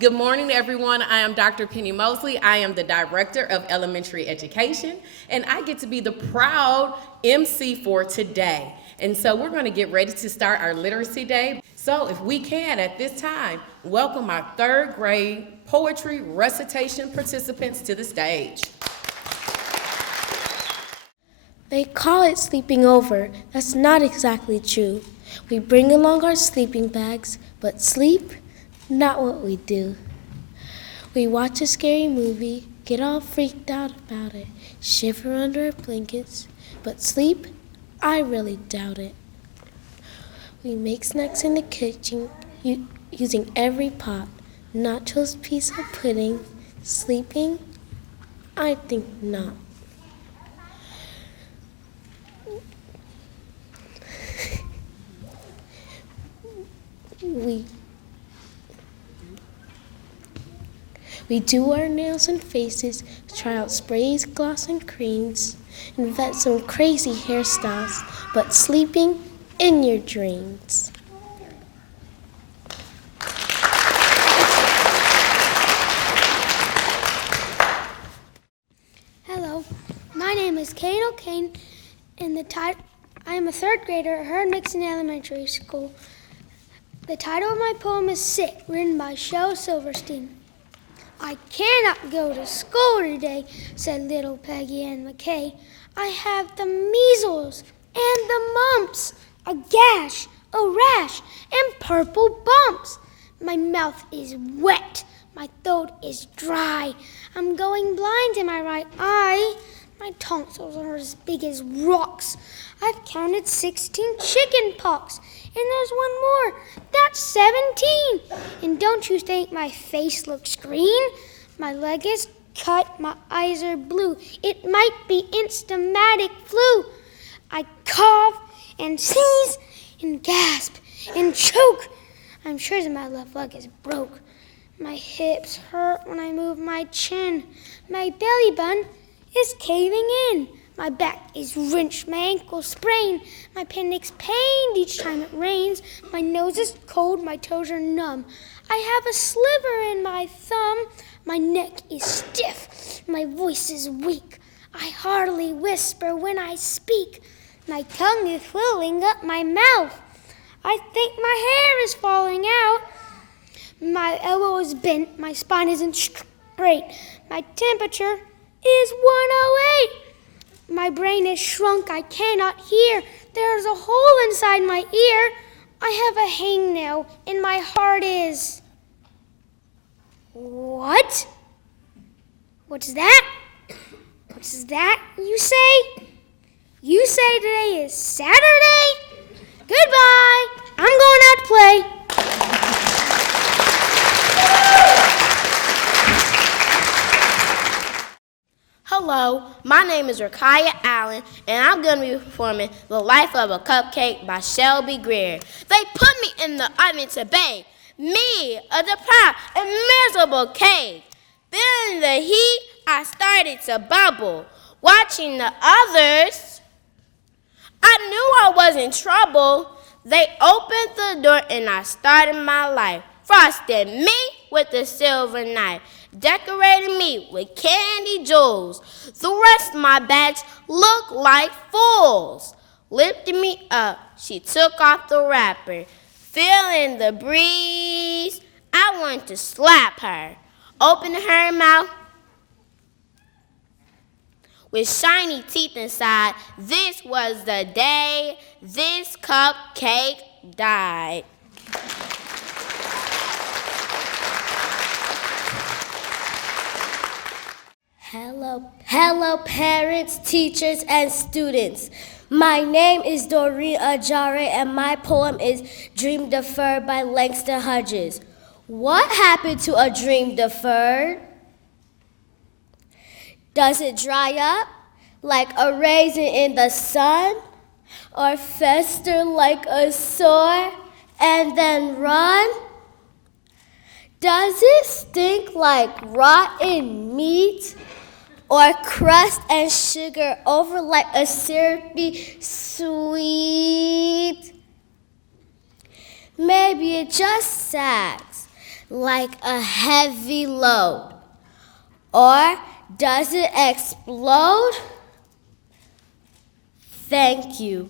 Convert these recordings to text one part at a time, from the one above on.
Good morning, everyone. I am Dr. Penny Mosley. I am the Director of Elementary Education, and I get to be the proud MC for today. And so we're going to get ready to start our Literacy Day. So if we can, at this time, welcome our third grade poetry recitation participants to the stage. They call it sleeping over. That's not exactly true. We bring along our sleeping bags, but sleep, not what we do. We watch a scary movie, get all freaked out about it, shiver under our blankets, but sleep, I really doubt it. We make snacks in the kitchen using every pot, nachos, piece of pudding. Sleeping, I think not. We do our nails and faces, try out sprays, gloss, and creams, invent some crazy hairstyles, but sleeping in your dreams. Hello, my name is Kane O'Kane, and I am a third grader at Herd-Mixon Elementary School. The title of my poem is Sick, written by Shel Silverstein. I cannot go to school today, said little Peggy Ann McKay. I have the measles and the mumps, a gash, a rash, and purple bumps. My mouth is wet, my throat is dry. I'm going blind in my right eye. My tonsils are as big as rocks. I've counted 16 chicken pox, and there's one more. That's 17. And don't you think my face looks green? My leg is cut, my eyes are blue. It might be instamatic flu. I cough and sneeze and gasp and choke. I'm sure that my left leg is broke. My hips hurt when I move my chin. My belly button is caving in. My back is wrenched, my ankle sprained. My appendix pained each time it rains. My nose is cold, my toes are numb. I have a sliver in my thumb. My neck is stiff, my voice is weak. I hardly whisper when I speak. My tongue is swelling up my mouth. I think my hair is falling out. My elbow is bent, my spine isn't straight. My temperature is 108. My brain is shrunk, I cannot hear. There's a hole inside my ear. I have a hangnail, and my heart is... What? What's that? What's that, you say? You say today is Saturday? Goodbye. I'm going out to play. Hello, my name is Rakaya Allen, and I'm going to be performing The Life of a Cupcake by Shelby Greer. They put me in the oven to bake, me, a deprived and miserable cake. Feeling the heat, I started to bubble. Watching the others, I knew I was in trouble. They opened the door and I started my life. Frosted me with a silver knife, decorated me with candy jewels. The rest of my bags looked like fools. Lifting me up, she took off the wrapper. Feeling the breeze, I wanted to slap her. Opened her mouth with shiny teeth inside. This was the day this cupcake died. Hello parents, teachers, and students. My name is Doreen Ajare, and my poem is Dream Deferred by Langston Hughes. What happened to a dream deferred? Does it dry up like a raisin in the sun? Or fester like a sore and then run? Does it stink like rotten meat? Or crust and sugar over like a syrupy sweet? Maybe it just sags like a heavy load? Or does it explode? Thank you.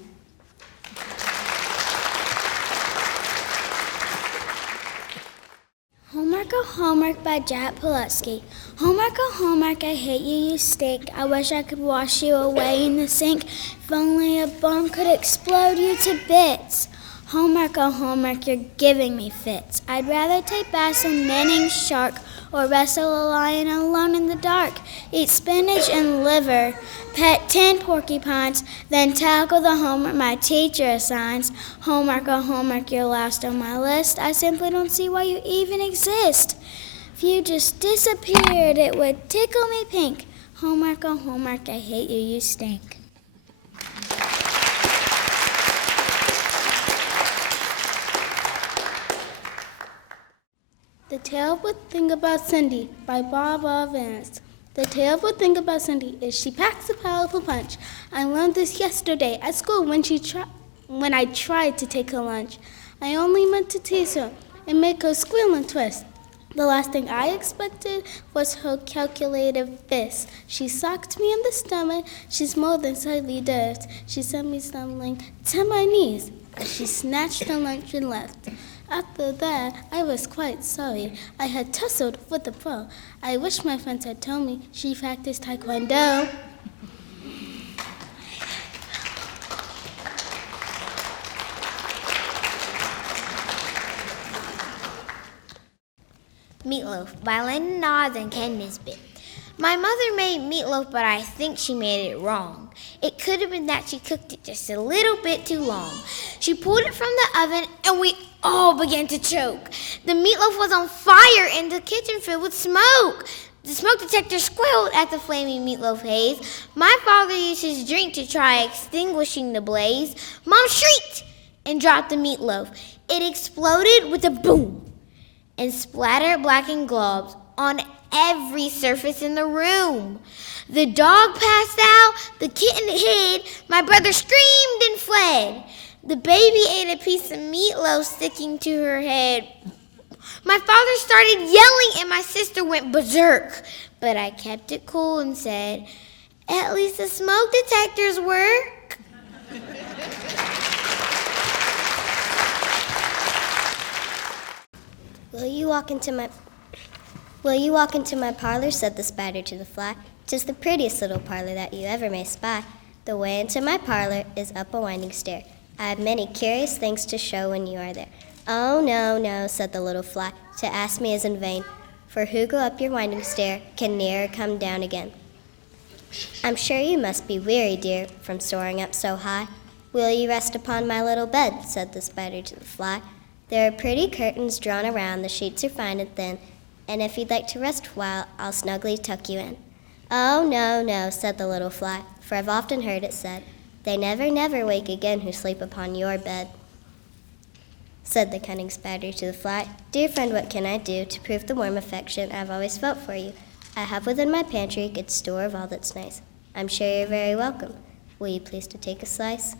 Homework, oh homework by Jack Pulaski. Homework, oh homework, I hate you, you stink. I wish I could wash you away in the sink. If only a bomb could explode you to bits. Homework, oh homework, you're giving me fits. I'd rather take baths in Manning's shark or wrestle a lion alone in the dark. Eat spinach and liver, pet 10 porcupines, then tackle the homework my teacher assigns. Homework, oh homework, you're last on my list. I simply don't see why you even exist. If you just disappeared, it would tickle me pink. Homework, oh homework, I hate you, you stink. The Terrible Thing About Cindy by Barbara Vance. The terrible thing about Cindy is she packs a powerful punch. I learned this yesterday at school when I tried to take her lunch. I only meant to tease her and make her squeal and twist. The last thing I expected was her calculated fist. She socked me in the stomach. She's more than slightly dazed. She sent me stumbling to my knees as she snatched her lunch and left. After that, I was quite sorry. I had tussled with the pro. I wish my friends had told me she practiced taekwondo. Meatloaf by Lynn Nods and Ken Nisbet. My mother made meatloaf, but I think she made it wrong. It could have been that she cooked it just a little bit too long. She pulled it from the oven, and we all began to choke. The meatloaf was on fire, and the kitchen filled with smoke. The smoke detector squealed at the flaming meatloaf haze. My father used his drink to try extinguishing the blaze. Mom shrieked and dropped the meatloaf. It exploded with a boom and splattered blackened globs on every surface in the room. The dog passed out, the kitten hid, my brother screamed and fled. The baby ate a piece of meatloaf sticking to her head. My father started yelling and my sister went berserk, but I kept it cool and said, "At least the smoke detectors work." Will you walk into my parlor, said the spider to the fly. 'Tis the prettiest little parlor that you ever may spy. The way into my parlor is up a winding stair. I have many curious things to show when you are there. Oh, no, no, said the little fly, to ask me is in vain, for who go up your winding stair can ne'er come down again. I'm sure you must be weary, dear, from soaring up so high. Will you rest upon my little bed, said the spider to the fly. There are pretty curtains drawn around, the sheets are fine and thin, and if you'd like to rest a while, I'll snugly tuck you in. Oh, no, no, said the little fly, for I've often heard it said, they never, never wake again who sleep upon your bed. Said the cunning spider to the fly, dear friend, what can I do to prove the warm affection I've always felt for you? I have within my pantry a good store of all that's nice. I'm sure you're very welcome. Will you please to take a slice?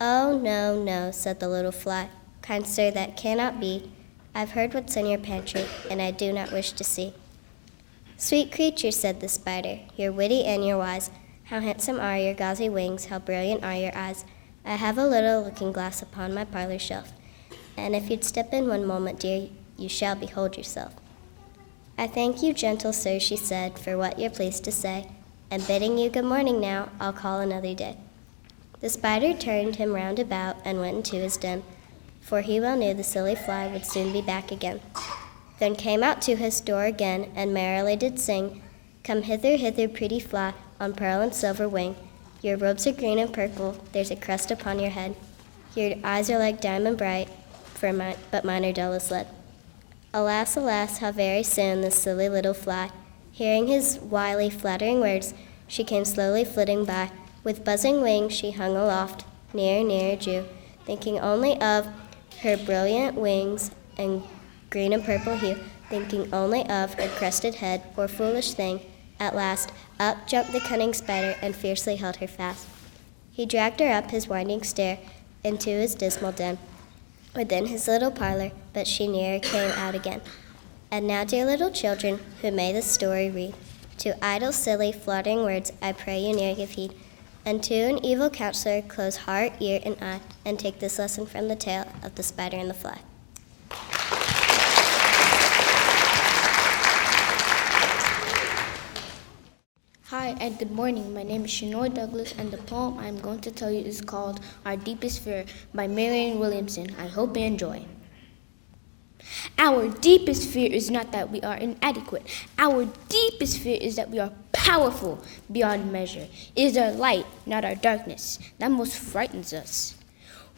Oh, no, no, said the little fly, kind sir, that cannot be. I've heard what's in your pantry, and I do not wish to see. Sweet creature, said the spider, you're witty and you're wise. How handsome are your gauzy wings, how brilliant are your eyes. I have a little looking-glass upon my parlor shelf, and if you'd step in one moment, dear, you shall behold yourself. I thank you, gentle sir, she said, for what you're pleased to say, and bidding you good morning now, I'll call another day. The spider turned him round about and went into his den, for he well knew the silly fly would soon be back again. Then came out to his door again, and merrily did sing, come hither, hither, pretty fly, on pearl and silver wing. Your robes are green and purple, there's a crest upon your head. Your eyes are like diamond bright, but mine are dull as lead. Alas, alas, how very soon this silly little fly, hearing his wily, flattering words, she came slowly flitting by. With buzzing wings she hung aloft, nearer, nearer drew, thinking only of her brilliant wings and green and purple hue, thinking only of her crested head, poor foolish thing. At last, up jumped the cunning spider and fiercely held her fast. He dragged her up his winding stair into his dismal den, within his little parlor, but she ne'er came out again. And now, dear little children, who may this story read, to idle, silly, fluttering words I pray you ne'er give heed, and to an evil counselor close heart, ear, and eye, and take this lesson from the tale of the spider and the fly. Hi and good morning. My name is Shanoy Douglas, and the poem I'm going to tell you is called Our Deepest Fear by Marianne Williamson. I hope you enjoy. Our deepest fear is not that we are inadequate. Our deepest fear is that we are powerful beyond measure. It is our light, not our darkness, that most frightens us.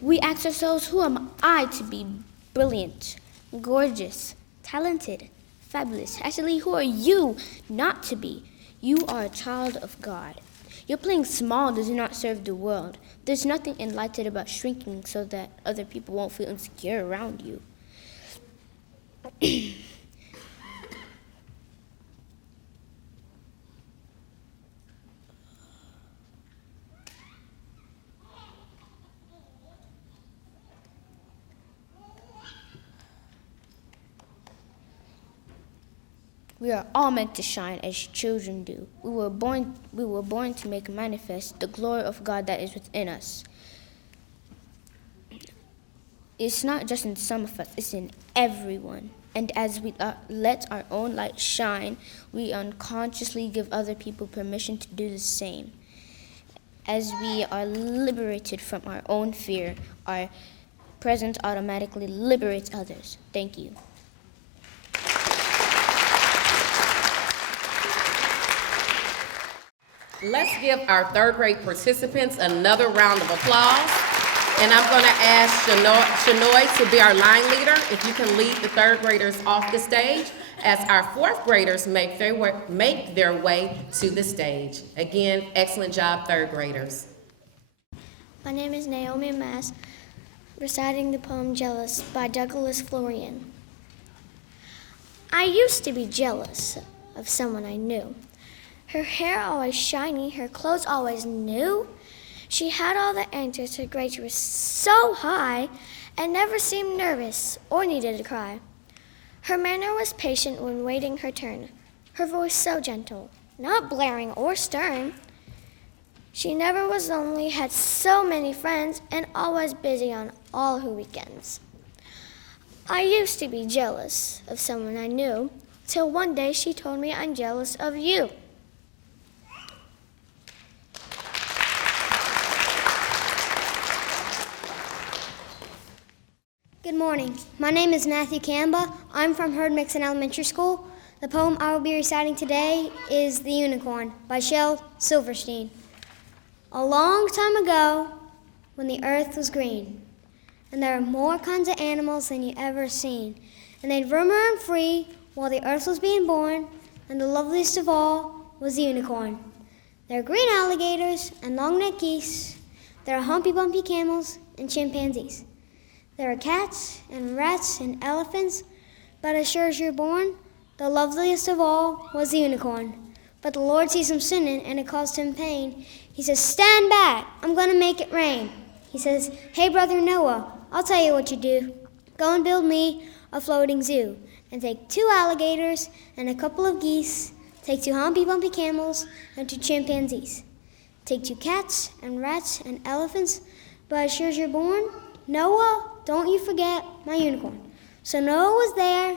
We ask ourselves, who am I to be brilliant, gorgeous, talented, fabulous? Actually, who are you not to be? You are a child of God. Your playing small does not serve the world. There's nothing enlightened about shrinking so that other people won't feel insecure around you. We are all meant to shine as children do. We were born to make manifest the glory of God that is within us. It's not just in some of us, it's in everyone. And as we let our own light shine, we unconsciously give other people permission to do the same. As we are liberated from our own fear, our presence automatically liberates others. Thank you. Let's give our third grade participants another round of applause. And I'm going to ask Shanoy to be our line leader. If you can lead the third graders off the stage as our fourth graders make their way to the stage. Again, excellent job, third graders. My name is Naomi Mass, reciting the poem Jealous by Douglas Florian. I used to be jealous of someone I knew. Her hair always shiny, her clothes always new. She had all the answers, her grades were so high, and never seemed nervous or needed to cry. Her manner was patient when waiting her turn, her voice so gentle, not blaring or stern. She never was lonely, had so many friends, and always busy on all her weekends. I used to be jealous of someone I knew, till one day she told me I'm jealous of you. Good morning. My name is Matthew Kamba. I'm from Herd-Mixon Elementary School. The poem I will be reciting today is The Unicorn by Shel Silverstein. A long time ago, when the earth was green, and there were more kinds of animals than you ever seen, and they'd roam around free while the earth was being born, and the loveliest of all was the unicorn. There are green alligators and long-necked geese. There are humpy bumpy camels and chimpanzees. There are cats and rats and elephants, but as sure as you're born, the loveliest of all was the unicorn. But the Lord sees him sinning, and it caused him pain. He says, "Stand back, I'm going to make it rain." He says, "Hey, brother Noah, I'll tell you what you do. Go and build me a floating zoo, and take 2 alligators and a couple of geese, take 2 humpy bumpy camels and 2 chimpanzees. Take 2 cats and rats and elephants, but as sure as you're born, Noah, don't you forget my unicorn." So Noah was there.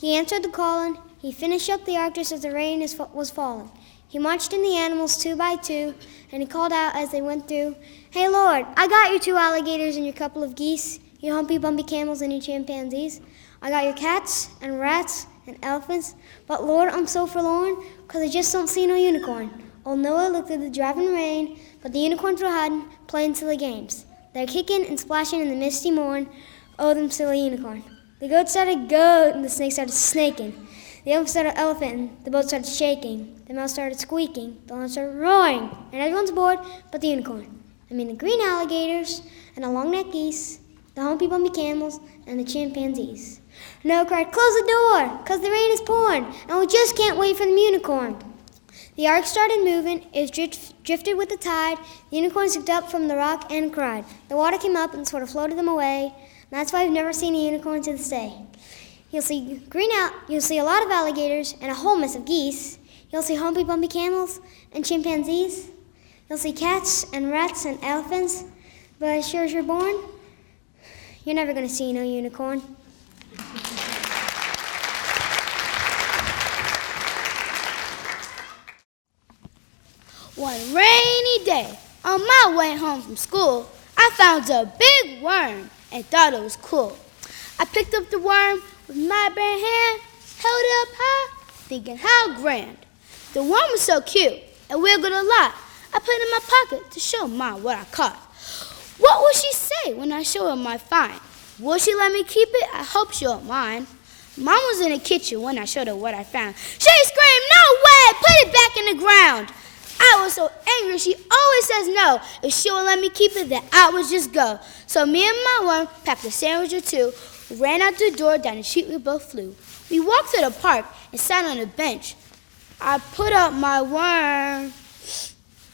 He answered the calling. He finished up the ark just as the rain was falling. He marched in the animals 2 by 2, and he called out as they went through, "Hey, Lord, I got your 2 alligators and your couple of geese, your humpy bumpy camels and your chimpanzees. I got your cats and rats and elephants, but Lord, I'm so forlorn, 'cause I just don't see no unicorn." Old Noah looked at the driving rain, but the unicorns were hiding, playing silly games. They're kicking and splashing in the misty morn. Oh, them silly unicorn. The goat started goat, and the snake started snaking. The elephant started elephanting, the boat started shaking. The mouse started squeaking, the lion started roaring, and everyone's bored but the unicorn. I mean the green alligators, and the long-necked geese, the humpy bumpy camels, and the chimpanzees. Noah cried, "Close the door, 'cause the rain is pouring, and we just can't wait for the unicorn." The ark started moving. It drifted with the tide. The unicorns looked up from the rock and cried. The water came up and sort of floated them away. And that's why we've never seen a unicorn to this day. You'll see a lot of alligators and a whole mess of geese. You'll see Humpy Bumpy camels and chimpanzees. You'll see cats and rats and elephants. But as sure as you're born, you're never going to see no unicorn. One rainy day, on my way home from school, I found a big worm and thought it was cool. I picked up the worm with my bare hand, held it up high, thinking how grand. The worm was so cute and wiggled a lot. I put it in my pocket to show Mom what I caught. What will she say when I show her my find? Will she let me keep it? I hope she won't mind. Mom was in the kitchen when I showed her what I found. She screamed, "No way! Put it back in the ground!" I was so angry. She always says no. If she won't let me keep it, then I would just go. So me and my worm packed a sandwich or two, ran out the door, down the street we both flew. We walked to the park and sat on a bench. I put up my worm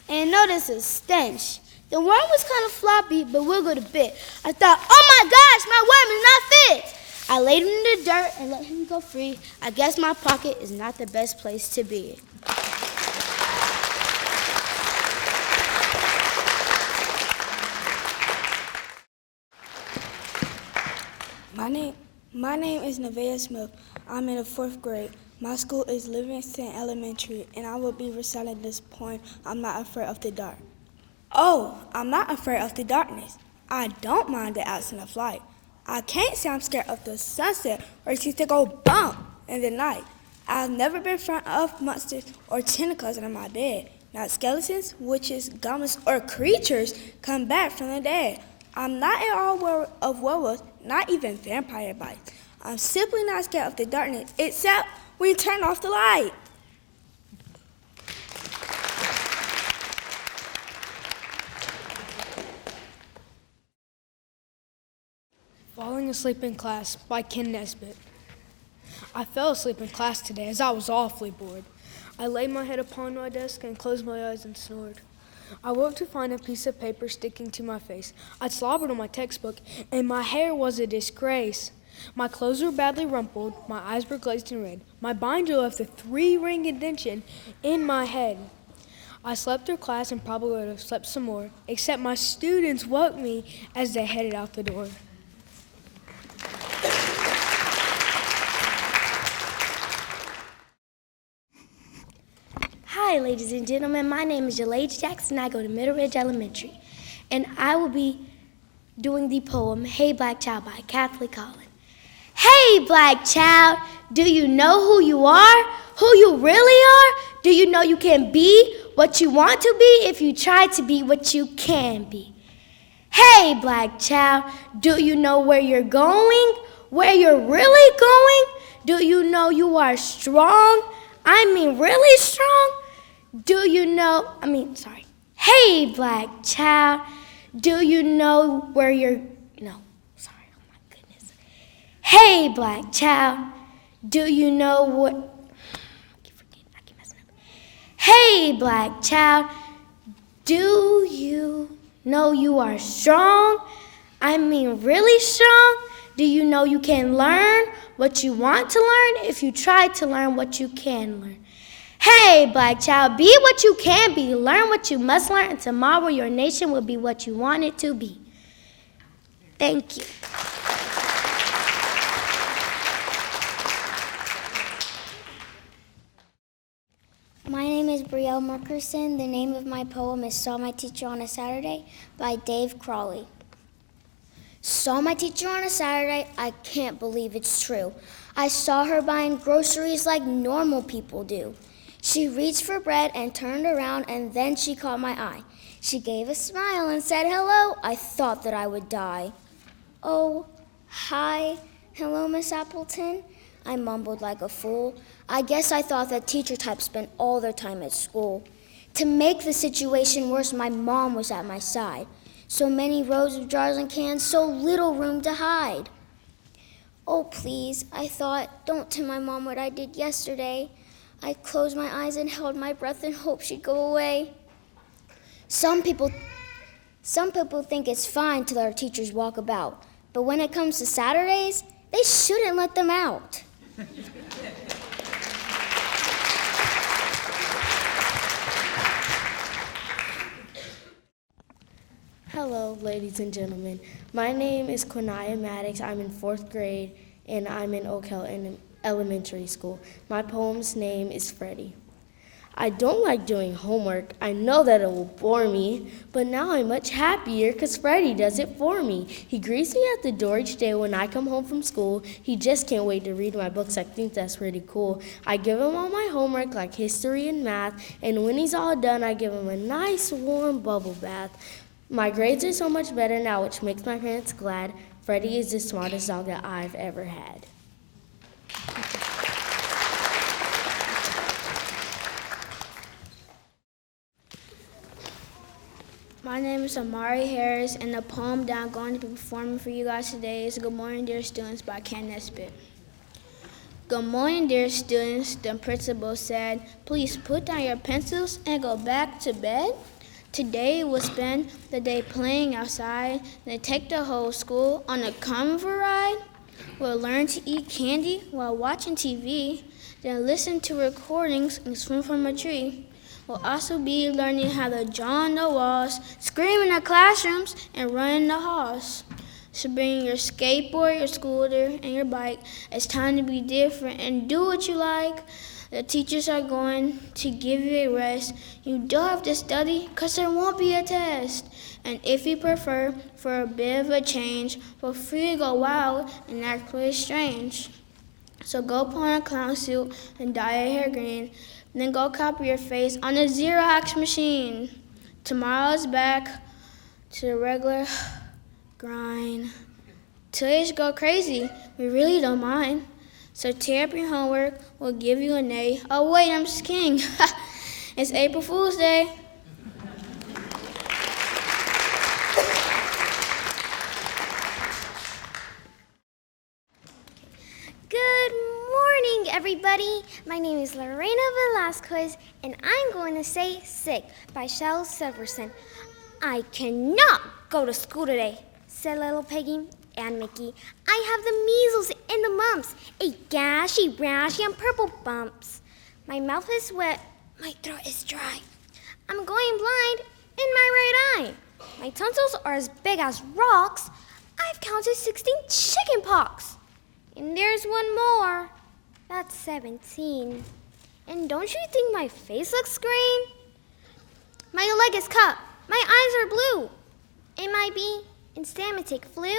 and noticed a stench. The worm was kind of floppy, but wiggled a bit. I thought, oh my gosh, my worm is not fit. I laid him in the dirt and let him go free. I guess my pocket is not the best place to be. My name is Nevaeh Smith. I'm in the 4th grade. My school is Livingston Elementary, and I will be reciting this poem, I'm Not Afraid of the Dark. Oh, I'm not afraid of the darkness. I don't mind the absence of light. I can't say I'm scared of the sunset or it seems to go bump in the night. I've never been in front of monsters or tentacles under my bed. Not skeletons, witches, goblins, or creatures come back from the dead. I'm not at all worried of werewolves, not even vampire bites. I'm simply not scared of the darkness, except when you turn off the light. Falling Asleep in Class by Ken Nesbitt. I fell asleep in class today as I was awfully bored. I laid my head upon my desk and closed my eyes and snored. I woke to find a piece of paper sticking to my face. I'd slobbered on my textbook, and my hair was a disgrace. My clothes were badly rumpled, my eyes were glazed and red. My binder left a 3-ring indentation in my head. I slept through class and probably would have slept some more, except my students woke me as they headed out the door. Hi, ladies and gentlemen. My name is Jalaid Jackson. I go to Middle Ridge Elementary, and I will be doing the poem Hey Black Child by Kathleen Collins. Hey, black child, do you know who you are? Who you really are? Do you know you can be what you want to be if you try to be what you can be? Hey, black child, do you know where you're going? Where you're really going? Do you know you are strong? I mean really strong? Do you know, Hey, black child, do you know where you're, Hey, black child, do you know what, I keep messing up. Hey, black child, do you know you are strong? I mean really strong? Do you know you can learn what you want to learn if you try to learn what you can learn? Hey, black child, be what you can be, learn what you must learn, and tomorrow your nation will be what you want it to be. Thank you. My name is Brielle Merkerson. The name of my poem is Saw My Teacher on a Saturday by Dave Crawley. Saw my teacher on a Saturday, I can't believe it's true. I saw her buying groceries like normal people do. She reached for bread and turned around, and then she caught my eye. She gave a smile and said hello. I thought that I would die. Oh, hi, hello, Miss Appleton. I mumbled like a fool. I guess I thought that teacher types spent all their time at school. To make the situation worse, my mom was at my side. So many rows of jars and cans, so little room to hide. Oh, please, I thought, don't tell my mom what I did yesterday. I closed my eyes and held my breath and hoped she'd go away. Some people think it's fine to let our teachers walk about, but when it comes to Saturdays, They shouldn't let them out. Hello, ladies and gentlemen. My name is Quinaya Maddox. I'm in 4th grade, and I'm in Oak Hill Elementary School. My poem's name is Freddie. I don't like doing homework. I know that it will bore me, but now I'm much happier because Freddie does it for me. He greets me at the door each day when I come home from school. He just can't wait to read my books. I think that's pretty cool. I give him all my homework like history and math, and when he's all done, I give him a nice warm bubble bath. My grades are so much better now, which makes my parents glad. Freddie is the smartest dog that I've ever had. My name is Amari Harris, and the poem that I'm going to be performing for you guys today is Good Morning, Dear Students by Ken Nesbitt. Good morning, dear students, the principal said. Please put down your pencils and go back to bed. Today we'll spend the day playing outside, then take the whole school on a carnival ride. We'll learn to eat candy while watching TV, then listen to recordings and swim from a tree. We'll also be learning how to draw on the walls, scream in the classrooms, and run in the halls. So bring your skateboard, your scooter, and your bike. It's time to be different and do what you like. The teachers are going to give you a rest. You don't have to study because there won't be a test. And if you prefer for a bit of a change, feel free to go wild and act really strange. So go put on a clown suit and dye your hair green. Then go copy your face on a Xerox machine. Tomorrow's back to the regular grind. Today's go crazy. We really don't mind. So tear up your homework. We'll give you an A. Oh wait, I'm just kidding. It's April Fool's Day. Good morning, everybody. My name is Lorena Velasquez, and I'm going to say Sick by Shel Silverson. I cannot go to school today, said little Peggy and Mickey. I have the measles and the mumps, a gashy, rashy, and purple bumps. My mouth is wet, my throat is dry. I'm going blind in my right eye. My tonsils are as big as rocks. I've counted 16 chicken pox. And there's one more. That's 17. And don't you think my face looks green? My leg is cut. My eyes are blue. It might be instamatic flu.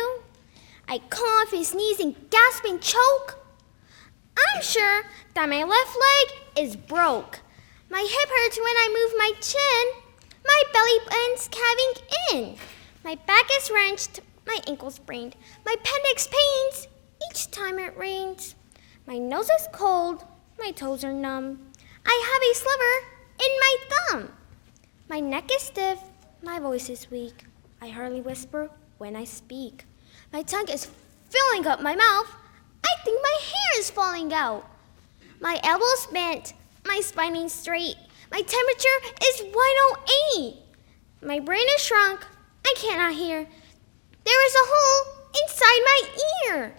I cough and sneeze and gasp and choke. I'm sure that my left leg is broke. My hip hurts when I move my chin. My belly button's caving in. My back is wrenched. My ankle's sprained. My appendix pains each time it rains. My nose is cold. My toes are numb. I have a sliver in my thumb. My neck is stiff. My voice is weak. I hardly whisper when I speak. My tongue is filling up my mouth. I think my hair is falling out. My elbow's bent. My spine ain't straight. My temperature is 108. My brain is shrunk. I cannot hear. There is a hole inside my ear.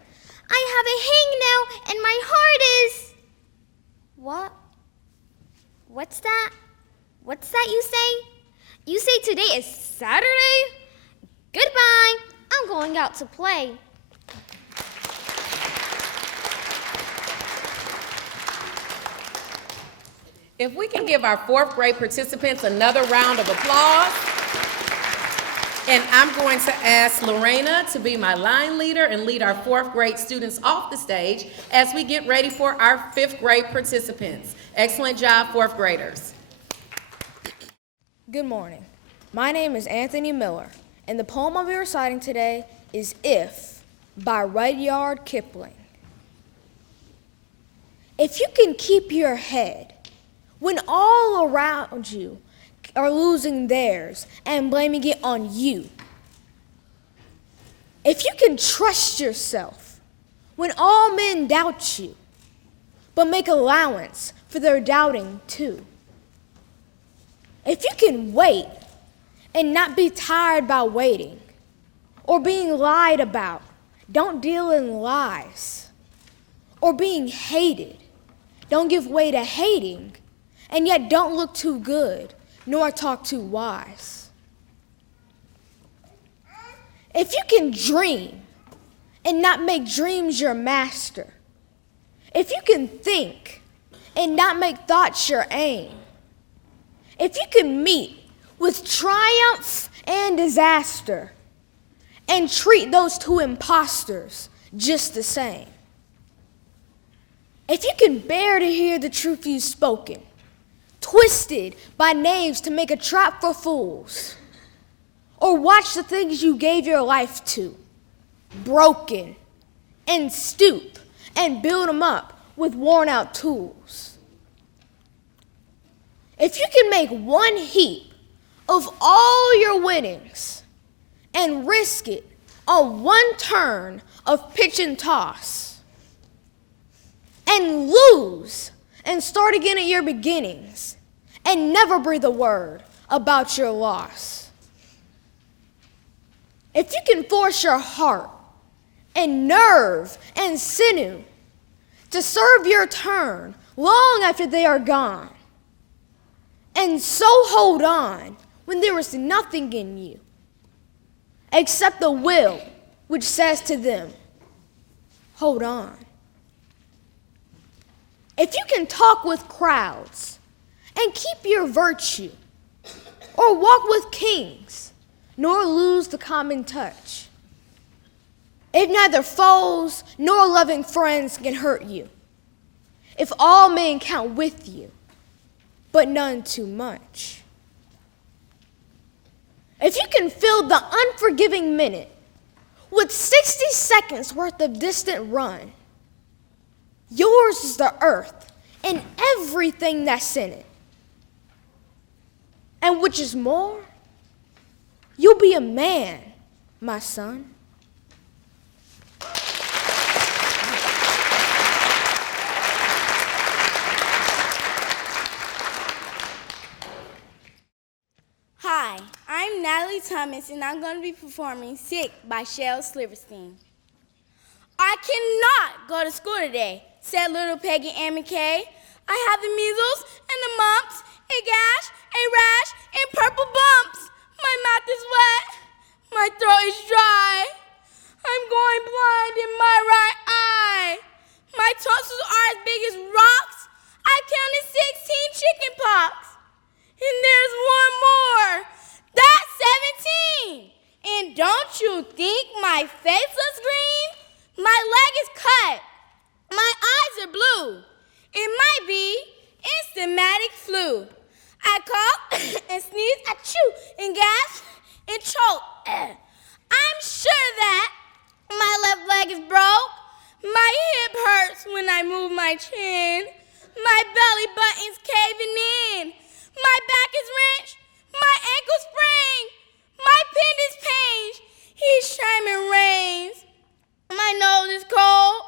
I have a hangnail and my heart is... What? What's that? What's that you say? You say today is Saturday? Goodbye. I'm going out to play. If we can give our 4th grade participants another round of applause. And I'm going to ask Lorena to be my line leader and lead our 4th grade students off the stage as we get ready for our 5th grade participants. Excellent job, 4th graders. Good morning. My name is Anthony Miller, and the poem I'll be reciting today is If by Rudyard Kipling. If you can keep your head when all around you are losing theirs and blaming it on you, if you can trust yourself when all men doubt you, but make allowance for their doubting too, if you can wait and not be tired by waiting or being lied about Don't deal in lies or being hated. Don't give way to hating, and yet don't look too good nor talk too wise. If you can dream and not make dreams your master, if you can think and not make thoughts your aim, if you can meet with triumph and disaster and treat those two imposters just the same, if you can bear to hear the truth you've spoken, twisted by names to make a trap for fools, or watch the things you gave your life to broken and stoop and build them up with worn out tools. If you can make one heap of all your winnings and risk it on one turn of pitch and toss, and lose and start again at your beginnings and never breathe a word about your loss. If you can force your heart and nerve and sinew to serve your turn long after they are gone, and so hold on when there is nothing in you except the will which says to them, hold on. If you can talk with crowds and keep your virtue, or walk with kings, nor lose the common touch, if neither foes nor loving friends can hurt you, if all men count with you, but none too much, if you can fill the unforgiving minute with 60 seconds worth of distant run, yours is the earth and everything that's in it. And which is more, you'll be a man, my son. Hi, I'm Natalie Thomas, and I'm going to be performing Sick by Shel Silverstein. I cannot go to school today, said little Peggy Ann McKay. I have the measles and the mumps, a gash, a rash, and purple bumps. My mouth is wet. My throat is dry. I'm going blind in my right eye. My tonsils are as big as rocks. I counted 16 chicken pox. And there's one more. That's 17. And don't you think my face looks green? My leg is cut. My eyes are blue. It might be instamatic flu. I cough and sneeze, I chew and gasp and choke. I'm sure that my left leg is broke. My hip hurts when I move my chin. My belly button's caving in. My back is wrenched. My ankle spring. My appendix pains. He's shining rains. My nose is cold.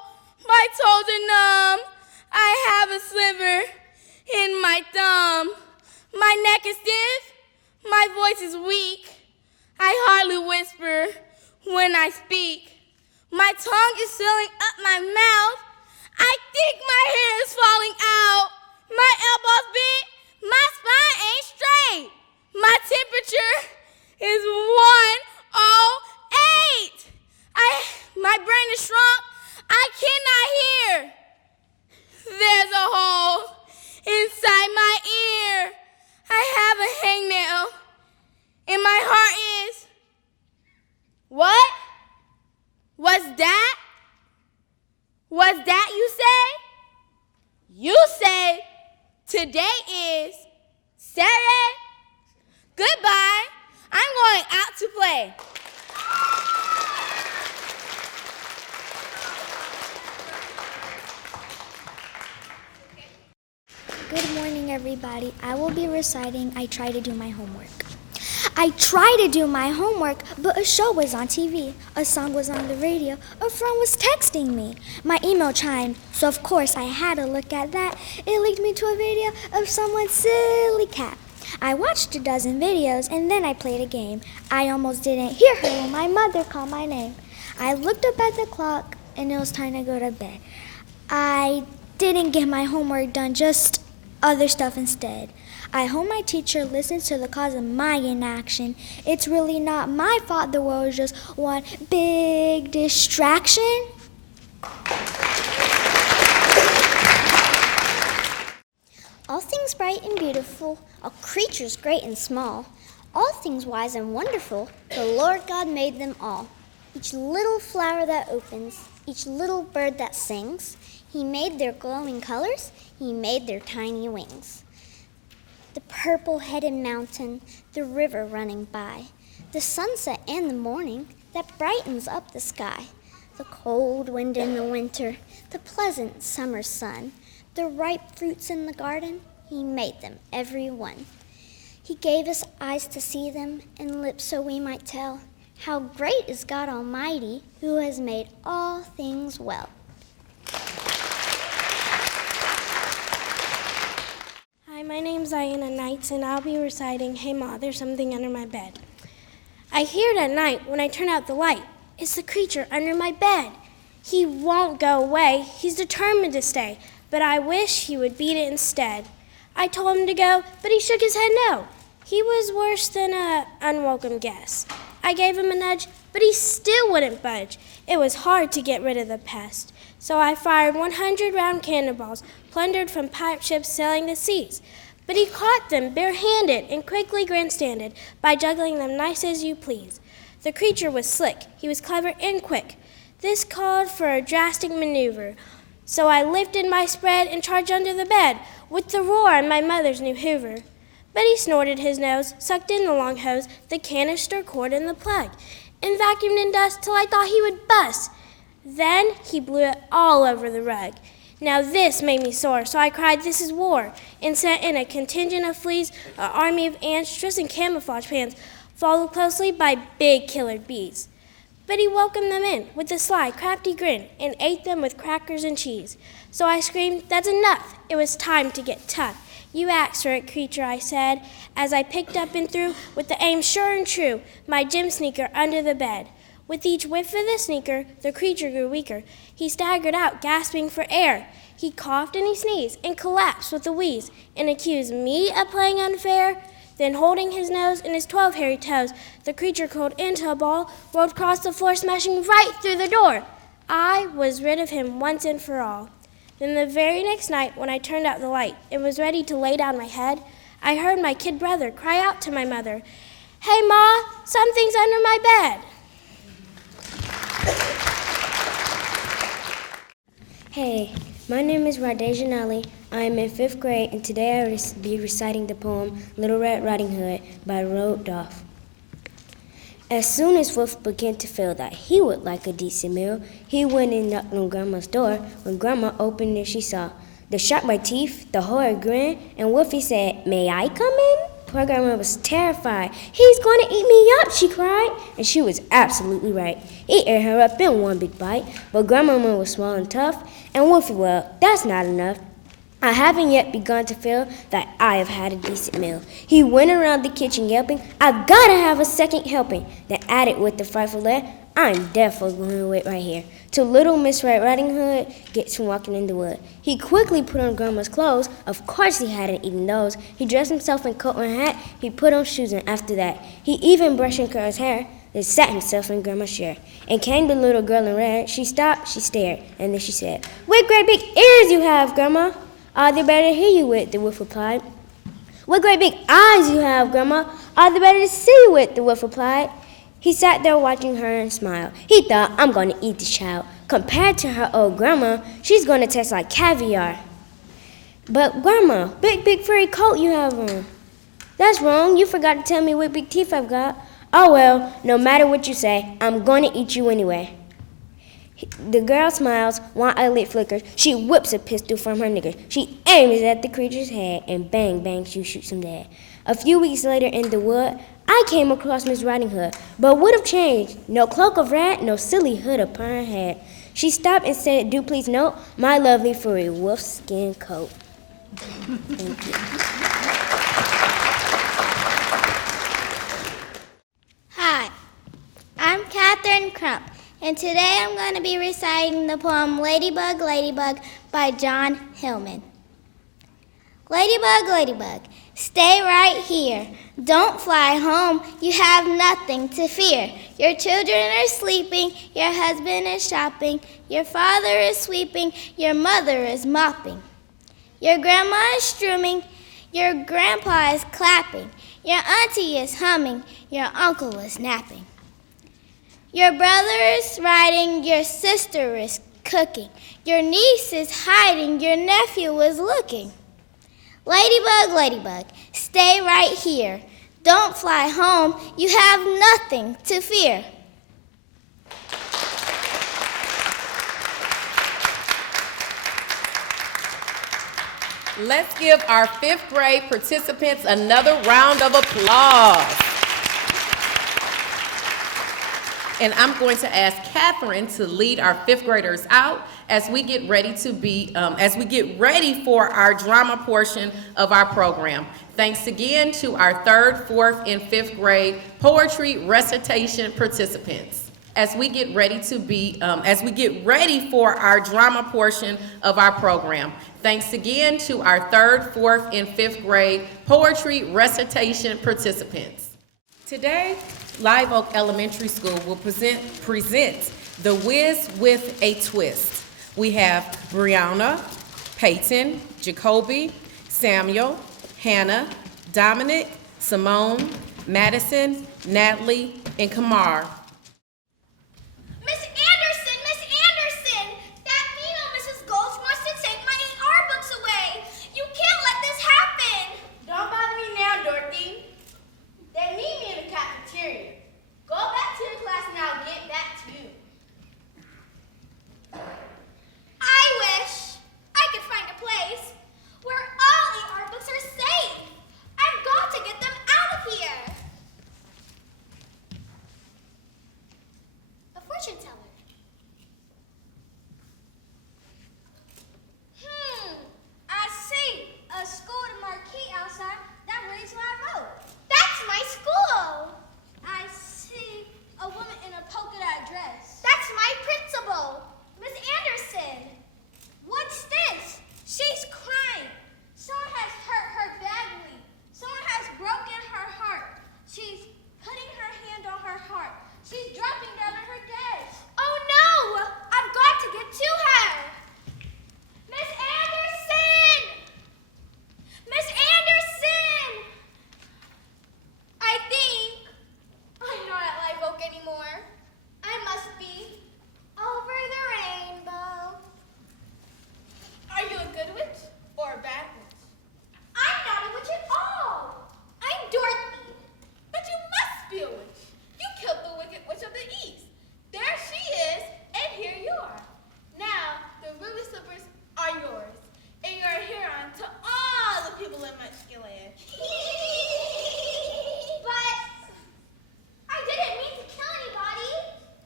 My toes are numb. I have a sliver in my thumb. My neck is stiff. My voice is weak. I hardly whisper when I speak. My tongue is filling up my mouth. I think my hair is falling out. My elbows bent. My spine ain't straight. My temperature is 108. My brain is shrunk. I cannot hear. There's a hole inside my ear. I have a hangnail. And my heart is. What? What's that? What's that you say? You say today is Saturday. Goodbye. I'm going out to play. Good morning, everybody. I will be reciting I Try to Do My Homework. I try to do my homework, but a show was on TV, a song was on the radio, a friend was texting me. My email chimed, so of course I had to look at that. It linked me to a video of someone's silly cat. I watched a dozen videos, and then I played a game. I almost didn't hear her when my mother called my name. I looked up at the clock and it was time to go to bed. I didn't get my homework done, just other stuff instead. I hope my teacher listens to the cause of my inaction. It's really not my fault the world is just one big distraction. All things bright and beautiful, all creatures great and small, all things wise and wonderful, the Lord God made them all. Each little flower that opens, each little bird that sings, He made their glowing colors, He made their tiny wings. The purple-headed mountain, the river running by, the sunset and the morning that brightens up the sky, the cold wind in the winter, the pleasant summer sun, the ripe fruits in the garden, He made them, every one. He gave us eyes to see them and lips so we might tell how great is God Almighty who has made all things well. Hi, my name's Diana Knights, and I'll be reciting Hey Ma, There's Something Under My Bed. I hear it at night when I turn out the light. It's the creature under my bed. He won't go away. He's determined to stay, but I wish he would beat it instead. I told him to go, but he shook his head no. He was worse than an unwelcome guest. I gave him a nudge, but he still wouldn't budge. It was hard to get rid of the pest. So I fired 100 round cannonballs, plundered from pirate ships sailing the seas. But he caught them barehanded and quickly grandstanded by juggling them nice as you please. The creature was slick. He was clever and quick. This called for a drastic maneuver. So I lifted my spread and charged under the bed with the roar of my mother's new Hoover. But he snorted his nose, sucked in the long hose, the canister cord and the plug, and vacuumed in dust till I thought he would bust. Then he blew it all over the rug. Now this made me sore, so I cried, "This is war," and sent in a contingent of fleas, an army of ants dressed in camouflage pants, followed closely by big killer bees. But he welcomed them in with a sly, crafty grin and ate them with crackers and cheese. So I screamed, "That's enough!" It was time to get tough. "You asked for it, creature," I said, as I picked up and threw, with the aim sure and true, my gym sneaker under the bed. With each whiff of the sneaker, the creature grew weaker. He staggered out, gasping for air. He coughed and he sneezed and collapsed with a wheeze and accused me of playing unfair. Then, holding his nose and his 12 hairy toes, the creature curled into a ball, rolled across the floor, smashing right through the door. I was rid of him once and for all. Then the very next night, when I turned out the light and was ready to lay down my head, I heard my kid brother cry out to my mother, "Hey, Ma, something's under my bed." Hey, my name is Radejan Ali. I am in 5th grade, and today I will be reciting the poem Little Red Riding Hood by Rodolphe. As soon as Wolf began to feel that he would like a decent meal, he went and knocked on Grandma's door. When Grandma opened it, she saw the sharp white teeth, the horrid grin, and Wolfie said, "May I come in?" Poor Grandma was terrified. "He's going to eat me up," she cried, and she was absolutely right. He ate her up in one big bite, but Grandmama was small and tough, and Wolfie, well, that's not enough. I haven't yet begun to feel that I have had a decent meal. He went around the kitchen yelping, "I've got to have a second helping." Then added with the frightful laugh, "I'm definitely going to wait right here till little Miss Red Riding Hood gets from walking in the wood." He quickly put on Grandma's clothes. Of course he hadn't eaten those. He dressed himself in coat and hat. He put on shoes, and after that, he even brushed and curled his hair. Then sat himself in Grandma's chair. And came the little girl in red. She stopped, she stared, and then she said, "What great big ears you have, Grandma!" "Are they better to hear you with?" the wolf replied. "What great big eyes you have, Grandma! Are they better to see you with?" the wolf replied. He sat there watching her and smiled. He thought, "I'm going to eat this child. Compared to her old grandma, she's going to taste like caviar." "But Grandma, big furry coat you have on." "That's wrong. You forgot to tell me what big teeth I've got." "Oh well, no matter what you say, I'm going to eat you anyway." The girl smiles, one eyelid flickers. She whips a pistol from her knickers. She aims at the creature's head, and bang, bang, she shoots him dead. A few weeks later in the wood, I came across Miss Riding Hood, but would have changed. No cloak of red, no silly hood upon her head. She stopped and said, "Do please note my lovely furry wolf skin coat." Thank you. Hi, I'm Catherine Crump, and today I'm going to be reciting the poem Ladybug, Ladybug by John Hillman. Ladybug, ladybug, stay right here. Don't fly home, you have nothing to fear. Your children are sleeping, your husband is shopping, your father is sweeping, your mother is mopping. Your grandma is strumming, your grandpa is clapping, your auntie is humming, your uncle is napping. Your brother is riding, your sister is cooking, your niece is hiding, your nephew is looking. Ladybug, ladybug, stay right here. Don't fly home, you have nothing to fear. Let's give our 5th grade participants another round of applause. And I'm going to ask Catherine to lead our 5th graders out as we get ready for our drama portion of our program. Thanks again to our 3rd, 4th, and 5th grade poetry recitation participants. As we get ready for our drama portion of our program. Thanks again to our 3rd, 4th, and 5th grade poetry recitation participants. Today, Live Oak Elementary School will present The Whiz with a Twist. We have Brianna, Peyton, Jacoby, Samuel, Hannah, Dominic, Simone, Madison, Natalie, and Kamar. Miss Anderson, that mean Mrs. Gulch wants to take my ER books away. You can't let this happen. Don't bother me now, Dorothy. They meet me in the cafeteria. Go back to your class and I'll get back to you. I wish I could find a place where all ER books are safe. I've got to get them out of here. A fortune teller. I see. A school with a marquee outside. That reads Live Oak. That's my school. I see a woman in a polka dot dress. That's my principal. Miss Anderson. What's this? She's crying. Someone has hurt her badly. Someone has broken her heart. She's putting her hand on her heart. She's dropping down on her desk. Oh no! I've got to get to her. Miss Anderson! Miss Anderson! I think I'm not at Live Oak anymore. I must be over the rainbow. Are you a good witch or a bad witch? I'm not a witch at all. I'm Dorothy. But you must be a witch. You killed the wicked witch of the East. There she is, and here you are. Now, the ruby slippers are yours, and you're a hero to all the people in Munchkinland. But I didn't mean to kill anybody.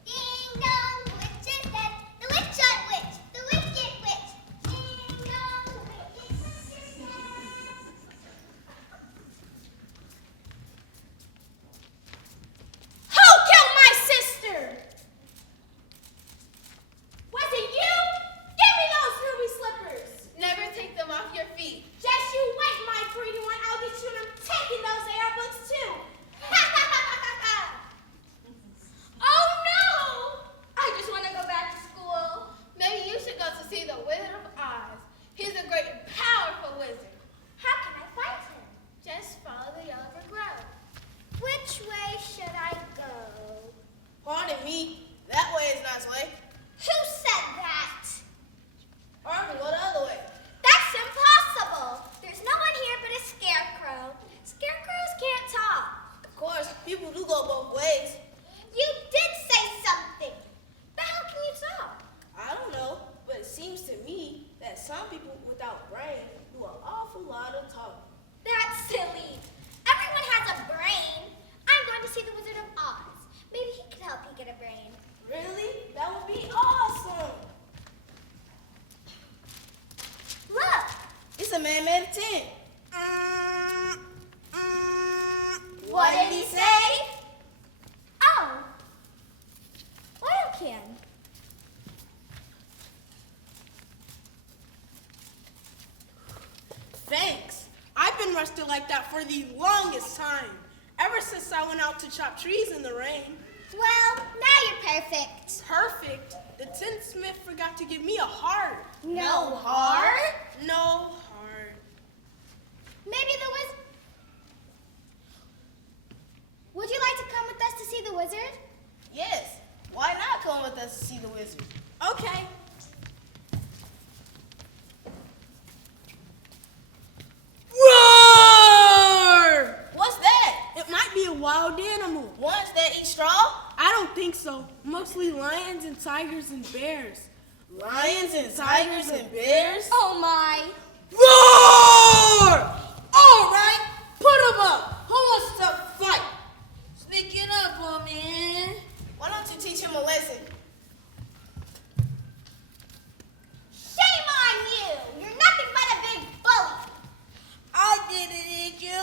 Ding dong, the witch is dead. The witch on witch, the wicked witch. Ding dong, the wicked witch is dead. Who killed my sister? Was it you? Give me those ruby slippers. Never take them off your feet. Just you wait, my pretty one. I'll get you and I'm taking those AR books too. Oh no! I just want to go back to school. Maybe you should go to see the Wizard of Oz. He's a great and powerful wizard. How can I find him? Just follow the yellow brick road. Which way should I go? Pardon me, that way is not the way. Who said that? Pardon, go the other way. That's impossible. There's no one here but a scarecrow. Scarecrows can't talk. Of course, people do go both ways. You did say something. But how can you talk? I don't know, but it seems to me that some people without brains do an awful lot of talking. That's silly. Everyone has a brain. I'm going to see the Wizard of Oz. Maybe he can help you get a brain. Really? That would be awesome. Look. It's a man made of tin. What did he say? Oh. Oil can. thanks. I've been rested like that for the longest time. Ever since I went out to chop trees in the rain. Well, now you're perfect. Perfect? The tinsmith forgot to give me a heart. No heart? No heart. Maybe the wizard. Would you like to come with us to see the wizard? Yes. Why not come with us to see the wizard? Okay. Roar! What's that? It might be a wild animal. Ones that eat straw? I don't think so. Mostly lions and tigers and bears. Lions and tigers and bears? Oh my. Roar! All right, put him up. Who wants to fight? Sneaking up on me. Why don't you teach him a lesson? Shame on you! You're nothing but a big bully. I didn't hit you.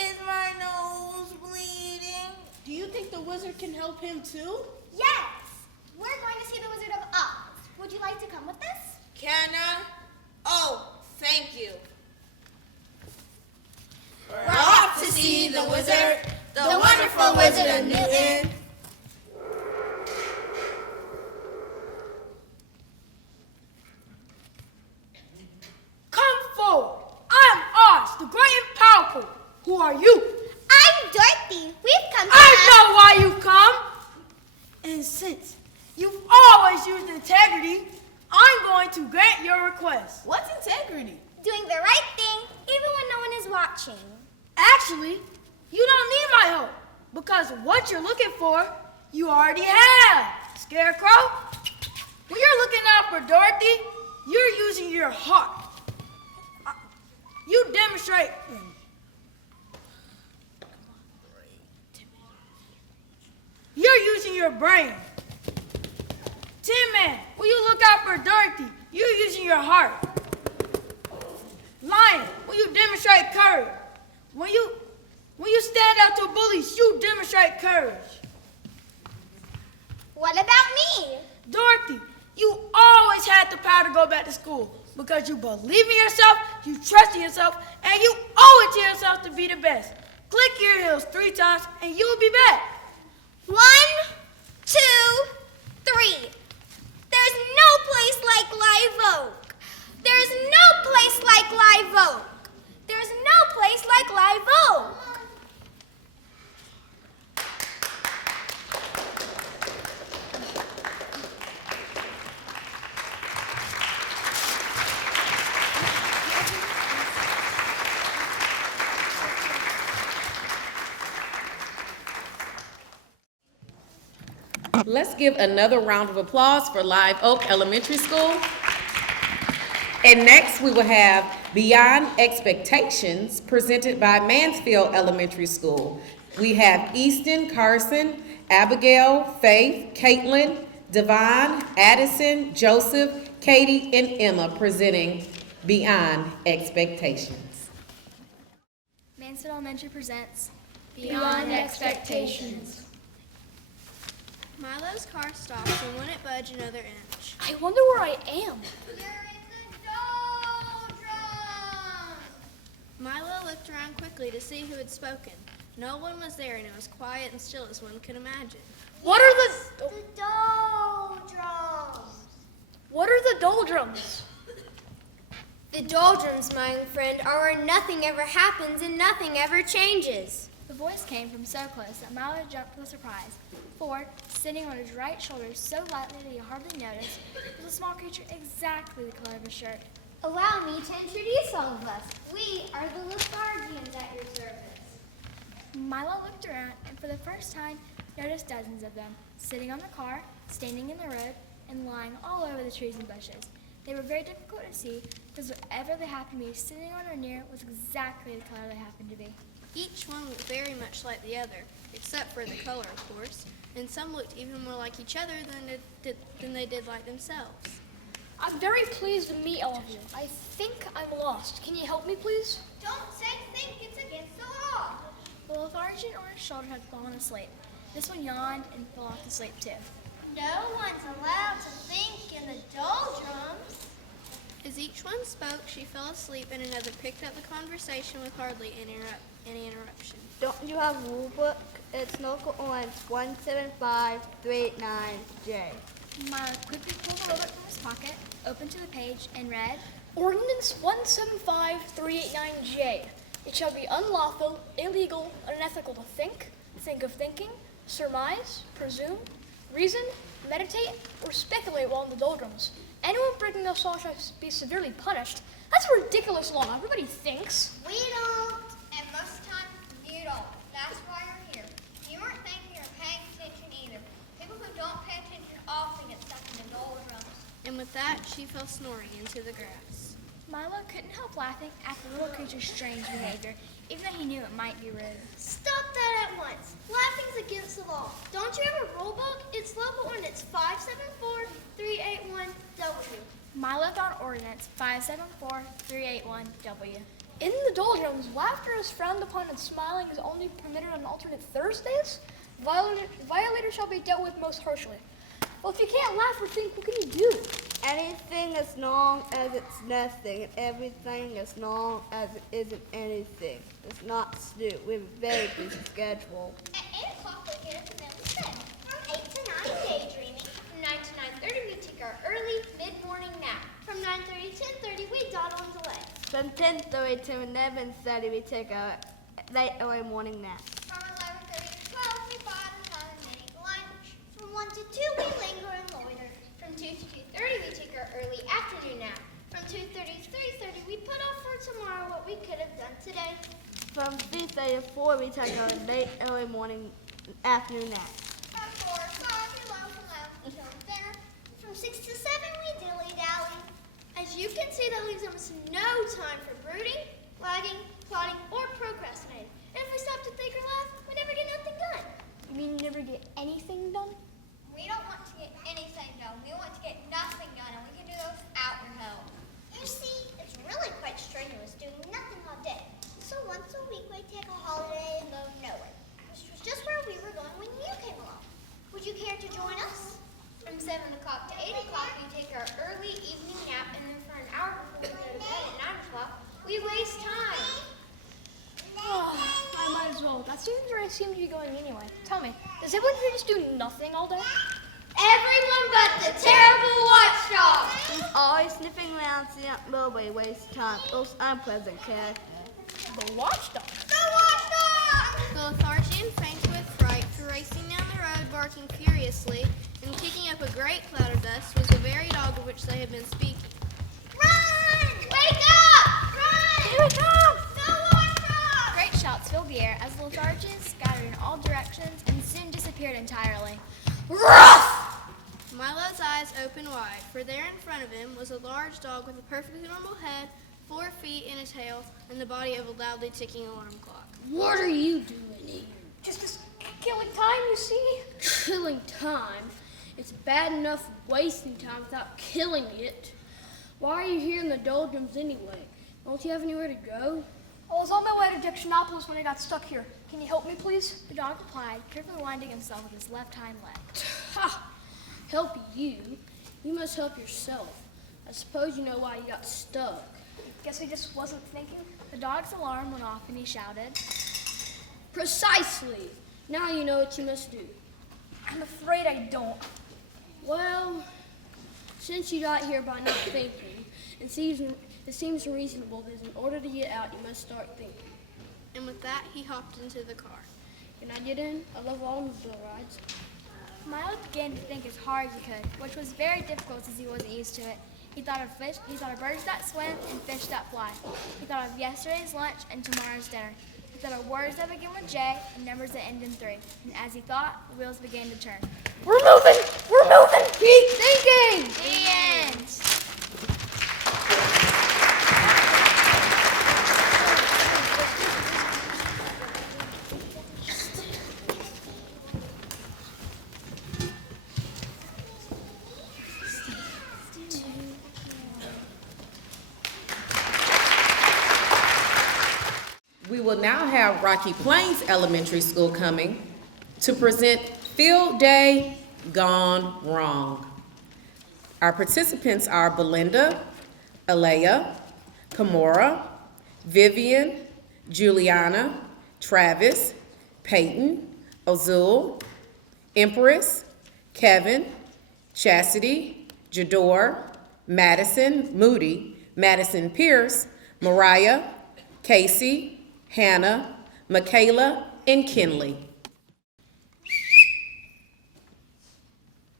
Is my nose bleeding? Do you think the wizard can help him too? Yes. We're going to see the Wizard of Oz. Would you like to come with us? Can I? Oh, thank you. We're off to see the wizard, the wonderful Wizard of Newton. Come forward. I am Oz, the great and powerful. Who are you? I'm Dorothy. We've come to I know why you've come. And since you've always used integrity, I'm going to grant your request. What's integrity? doing the right thing even when no one is watching. Actually, you don't need my help because what you're looking for, you already have. Scarecrow, when you're looking out for Dorothy, you're using your heart. You demonstrate. You're using your brain. Tin Man, when you look out for Dorothy, you're using your heart. Lion, when you demonstrate courage. When you stand out to bullies, you demonstrate courage. What about me? Dorothy, you always had the power to go back to school because you believe in yourself, you trust in yourself, and you owe it to yourself to be the best. Click your heels 3 times and you'll be back. 1, 2, 3. There's no place like Live Oak. There's no place like Live Oak. There's no place like Live Oak. Let's give another round of applause for Live Oak Elementary School. And next we will have Beyond Expectations presented by Mansfield Elementary School. We have Easton, Carson, Abigail, Faith, Caitlin, Devon, Addison, Joseph, Katie, and Emma presenting Beyond Expectations. Mansfield Elementary presents Beyond Expectations. Milo's car stops and wouldn't budge another inch. I wonder where I am. Milo looked around quickly to see who had spoken. No one was there, and it was quiet and still as one could imagine. What are the doldrums? What are the doldrums? The doldrums, my friend, are where nothing ever happens and nothing ever changes. The voice came from so close that Milo jumped with surprise. For, sitting on his right shoulder so lightly that he hardly noticed, was a small creature exactly the color of his shirt. Allow me to introduce all of us. We are the Lethargians at your service. Milo looked around and for the first time noticed dozens of them, sitting on the car, standing in the road, and lying all over the trees and bushes. They were very difficult to see because whatever they happened to be sitting on or near was exactly the color they happened to be. Each one looked very much like the other, except for the color, of course, and some looked even more like each other than they did like themselves. I'm very pleased to meet all of you. I think I'm lost. Can you help me, please? Don't say think, it's against the law. The lethargian orange shoulder had fallen asleep. This one yawned and fell off to sleep too. No one's allowed to think in the doldrums. As each one spoke, she fell asleep and another picked up the conversation with hardly any interruption. Don't you have a rule book? It's local ordinance 175389J. Milo quickly pulled the rulebook from his pocket, opened to the page, and read, Ordinance 175389J. It shall be unlawful, illegal, unethical to think of thinking, surmise, presume, reason, meditate, or speculate while in the doldrums. Anyone breaking this law shall be severely punished. That's a ridiculous law. Everybody thinks. We don't, and most of the time, you don't. That's why you're here. You weren't thinking or paying attention either. People who don't pay attention often get stuck in the doldrums. And with that, she fell snoring into the grass. Milo couldn't help laughing at the little creature's strange behavior, even though he knew it might be rude. Stop that at once. Laughing's against the law. Don't you have a rule book? It's local ordinance 574381W. Milo found ordinance 574381W. In the doldrums, laughter is frowned upon and smiling is only permitted on alternate Thursdays. Violators shall be dealt with most harshly. Well, if you can't laugh or think, what can you do? Anything as long as it's nothing, and everything as long as it isn't anything. It's not stew. We have a very busy schedule. At 8 o'clock, we get up and then we spend. From 8 to 9, daydreaming. From 9 to 9:30, we take our early mid-morning nap. From 9:30 to 10:30, we dawdle and delay. From 10:30 to 11:30, we take our late early morning nap. From 11:30 to 12, we bide and time and make lunch. From 1 to 2, we linger and loiter. From 2 to 2:30, we take our early afternoon nap. From 2:30 to 3:30, we put off for tomorrow what we could have done today. From 3:30 to 4, we take our late early morning afternoon nap. From 4 to 5, we loaf and lounge until dinner. From 6 to 7, we dilly-dally. As you can see, that leaves almost no time for brooding, lagging, plotting, or procrastinating. And if we stop to think or laugh, we never get nothing done. You mean you never get anything done? We don't want to get anything done. We want to get nothing done, and we can do those without your help. You see, it's really quite strenuous doing nothing all day. So once a week, we take a holiday and go nowhere, which was just where we were going when you came along. Would you care to join us? From 7 o'clock to 8 o'clock, we take our early evening nap, and then for an hour before we go to bed at 9 o'clock, we waste time. Oh, I might as well. That seems where I seem to be going anyway. Tell me, does everyone here just do nothing all day? Everyone but the terrible watchdog. He's always sniffing around, seeing out nobody waste time. Those unpleasant characters. The watchdog? The watchdog! The Lethargian fainted with fright, racing down the road, barking furiously, and kicking up a great cloud of dust was the very dog of which they had been speaking. Run! Wake up! Run! Here it comes! The watchdog! Great shouts filled the air as the lethargians scattered in all directions and soon disappeared entirely. Ruff! Milo's eyes opened wide, for there in front of him was a large dog with a perfectly normal head, 4 feet and a tail, and the body of a loudly ticking alarm clock. What are you doing here? Just killing time, you see? Killing time? It's bad enough wasting time without killing it. Why are you here in the doldrums anyway? Don't you have anywhere to go? I was on my way to Dictionopolis when I got stuck here. Can you help me, please? The dog replied, carefully winding himself with his left hind leg. Ha! Help you? You must help yourself. I suppose you know why you got stuck. Guess I just wasn't thinking. The dog's alarm went off and he shouted, Precisely! Now you know what you must do. I'm afraid I don't. Well, since you got here by not thinking, it seems reasonable that in order to get out, you must start thinking. And with that, he hopped into the car. Can I get in? I love automobile rides. Milo began to think as hard as he could, which was very difficult as he wasn't used to it. He thought of fish, he thought of birds that swim and fish that fly. He thought of yesterday's lunch and tomorrow's dinner. He thought of words that begin with J and numbers that end in 3. And as he thought, the wheels began to turn. We're moving! We're moving! Keep thinking! The end! We will now have Rocky Plains Elementary School coming to present Field Day Gone Wrong. Our participants are Belinda, Alea, Kamora, Vivian, Juliana, Travis, Peyton, Ozul, Empress, Kevin, Chastity, Jador, Madison, Moody, Madison Pierce, Mariah, Casey, Hannah, Michaela, and Kinley.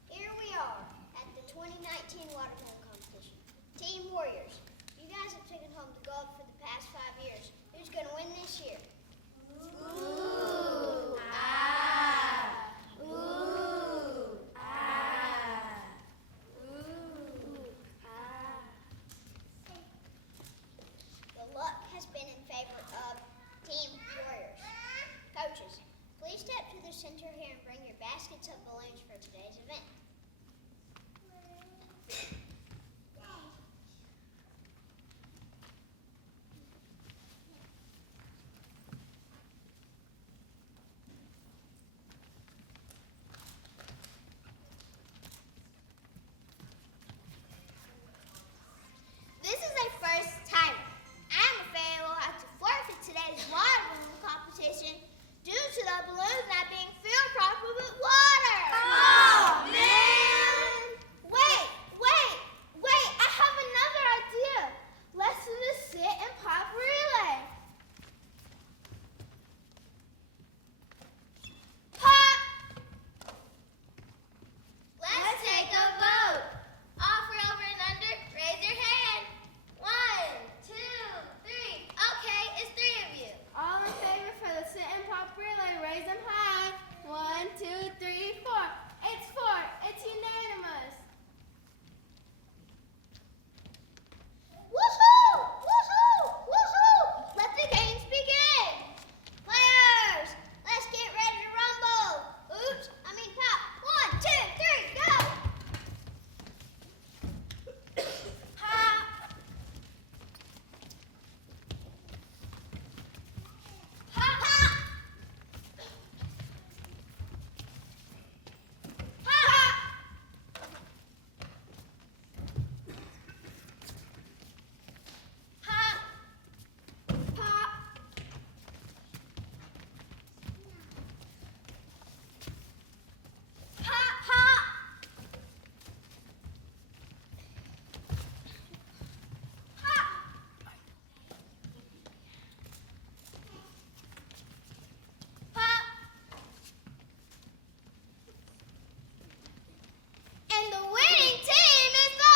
Here we are at the 2019 water polo competition. Team Warriors, you guys have taken home the gold for the past 5 years. Who's going to win this year? Ooh, ah. Ooh, ah. Ooh, ah. The luck has been in favor of Team Warriors. Coaches, please step to the center here and bring your baskets of balloons for today's event. This is a first timer. I'm afraid we'll have to forfeit today's water balloon competition due to the balloons not being filled properly with water. Oh, man! Wait! I have another idea. Let's do the sit and pop relay. Pop! Let's take a vote. All for over and under, raise your hand. 1, 2, 3. Okay, it's 3 of you. All in favor for the sit and pop relay, raise them high. 1, 2, 3, 4. It's 4. It's unanimous. Woohoo! Let the games begin. Players, let's get ready to rumble. Pop. 1, 2, 3, go. Pop. Pop. Pop. Pop. Pop. Pop. Pop. Pop. And the winning team is the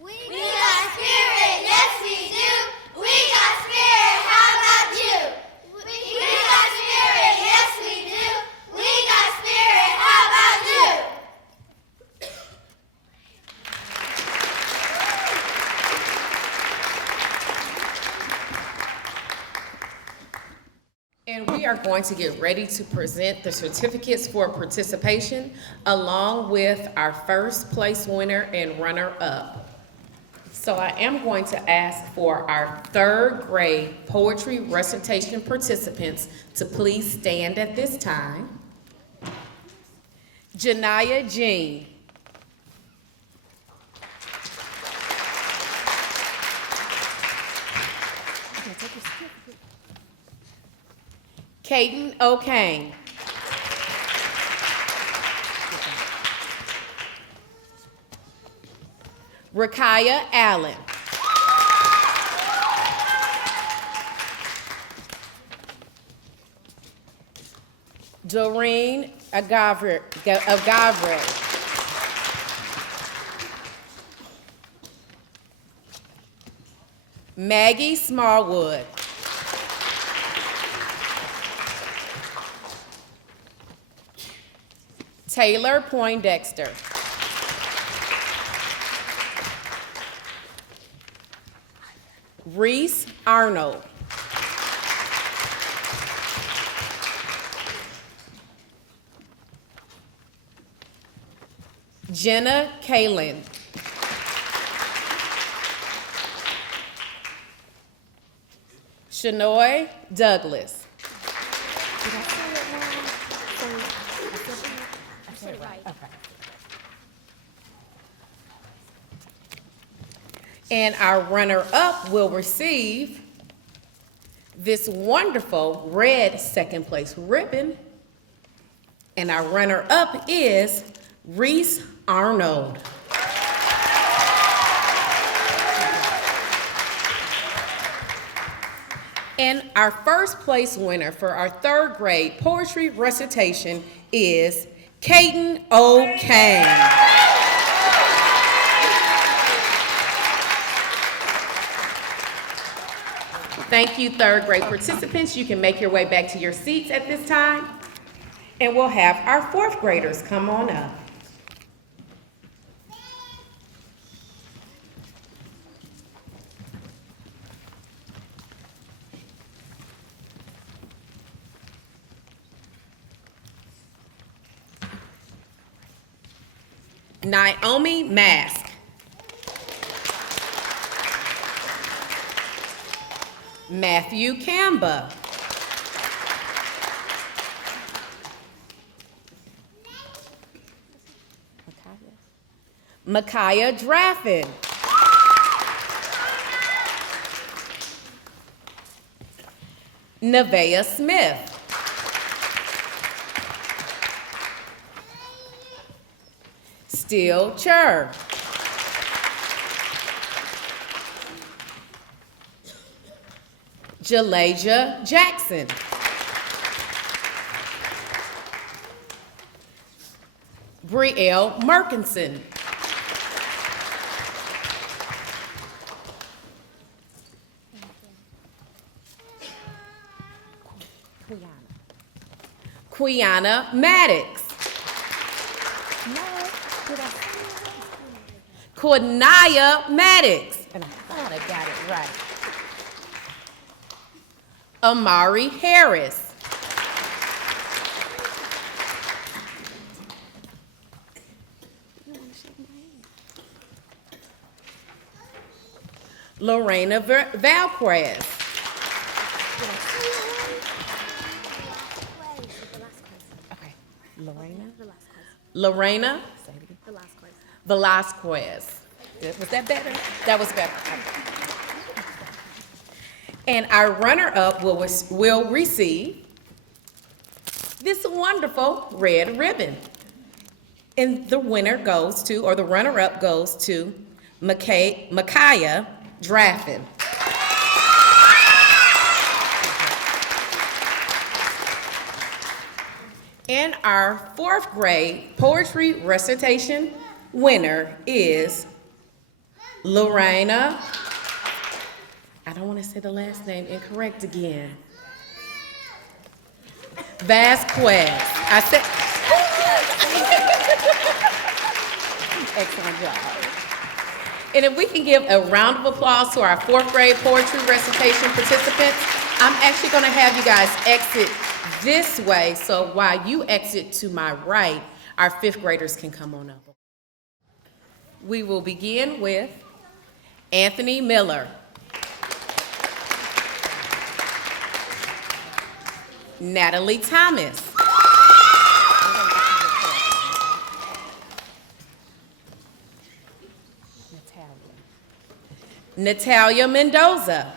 We got spirit, yes we do. We got spirit, how about you? We got spirit, yes we do. We got spirit, how about you? And we are going to get ready to present the certificates for participation along with our first place winner and runner-up. So I am going to ask for our 3rd grade poetry recitation participants to please stand at this time. Janiyah Jean. Caden O'Kane. Rakaya Allen. Doreen Agavre. Maggie Smallwood. Taylor Poindexter. Reese Arnold. Jenna Kalin. Shanoy Douglas. And our runner-up will receive this wonderful red second place ribbon. And our runner-up is Reese Arnold. And our first place winner for our third grade poetry recitation is Caden O'Kane. Thank you, third grade participants. You can make your way back to your seats at this time. And we'll have our fourth graders come on up. Naomi Mask. Matthew Kamba. Micaiah Draffin. Nevaeh Smith. Steele Chur. Jalaja Jackson. Brielle Merkinson. Quiana Maddox. Quinaya Maddox. And I thought I got it right. Amari Harris. Lorena Valquez. Okay, Lorena Velasquez. Was that better? That was better. And our runner-up will receive this wonderful red ribbon. And the winner goes to, or the runner-up goes to, Micaiah Draffin. And our fourth grade poetry recitation winner is Lorena, I don't want to say the last name incorrect again, Vasquez. I said, excellent job. And if we can give a round of applause to our fourth grade poetry recitation participants, I'm actually going to have you guys exit this way, so while you exit to my right, our fifth graders can come on up. We will begin with Anthony Miller. Natalie Thomas. Natalia Mendoza.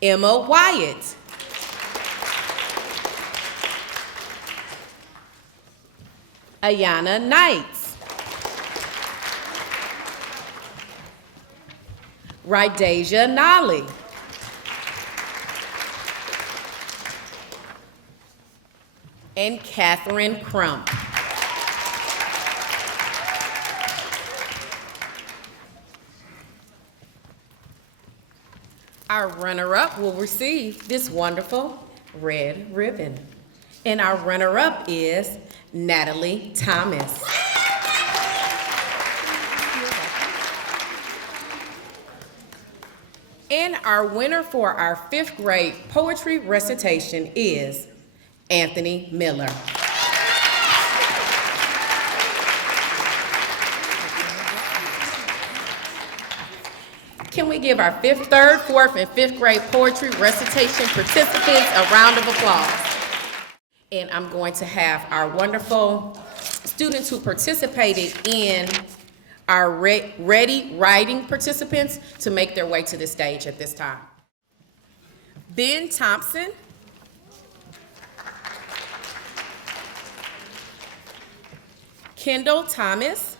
Emma Wyatt. Ayana Knights. Rydasia Nolly. And Catherine Crump. Our runner-up will receive this wonderful red ribbon. And our runner-up is Natalie Thomas. And our winner for our 5th grade poetry recitation is Anthony Miller. Can we give our 5th, 3rd, 4th, and 5th grade poetry recitation participants a round of applause? And I'm going to have our wonderful students who participated in our Ready Writing participants to make their way to the stage at this time. Ben Thompson. Kendall Thomas.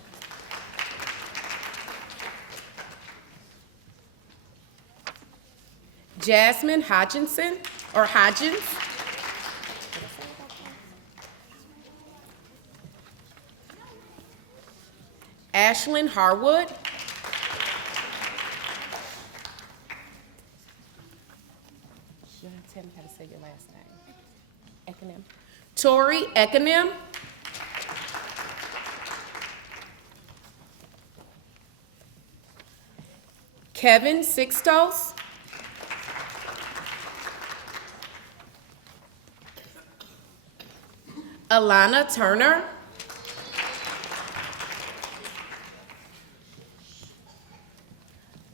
Jasmine Hodginson, or Hodgins. Ashlyn Harwood. You want to tell me how to say your last name? Econym. Tori Econym. Kevin Sixtos. Alana Turner.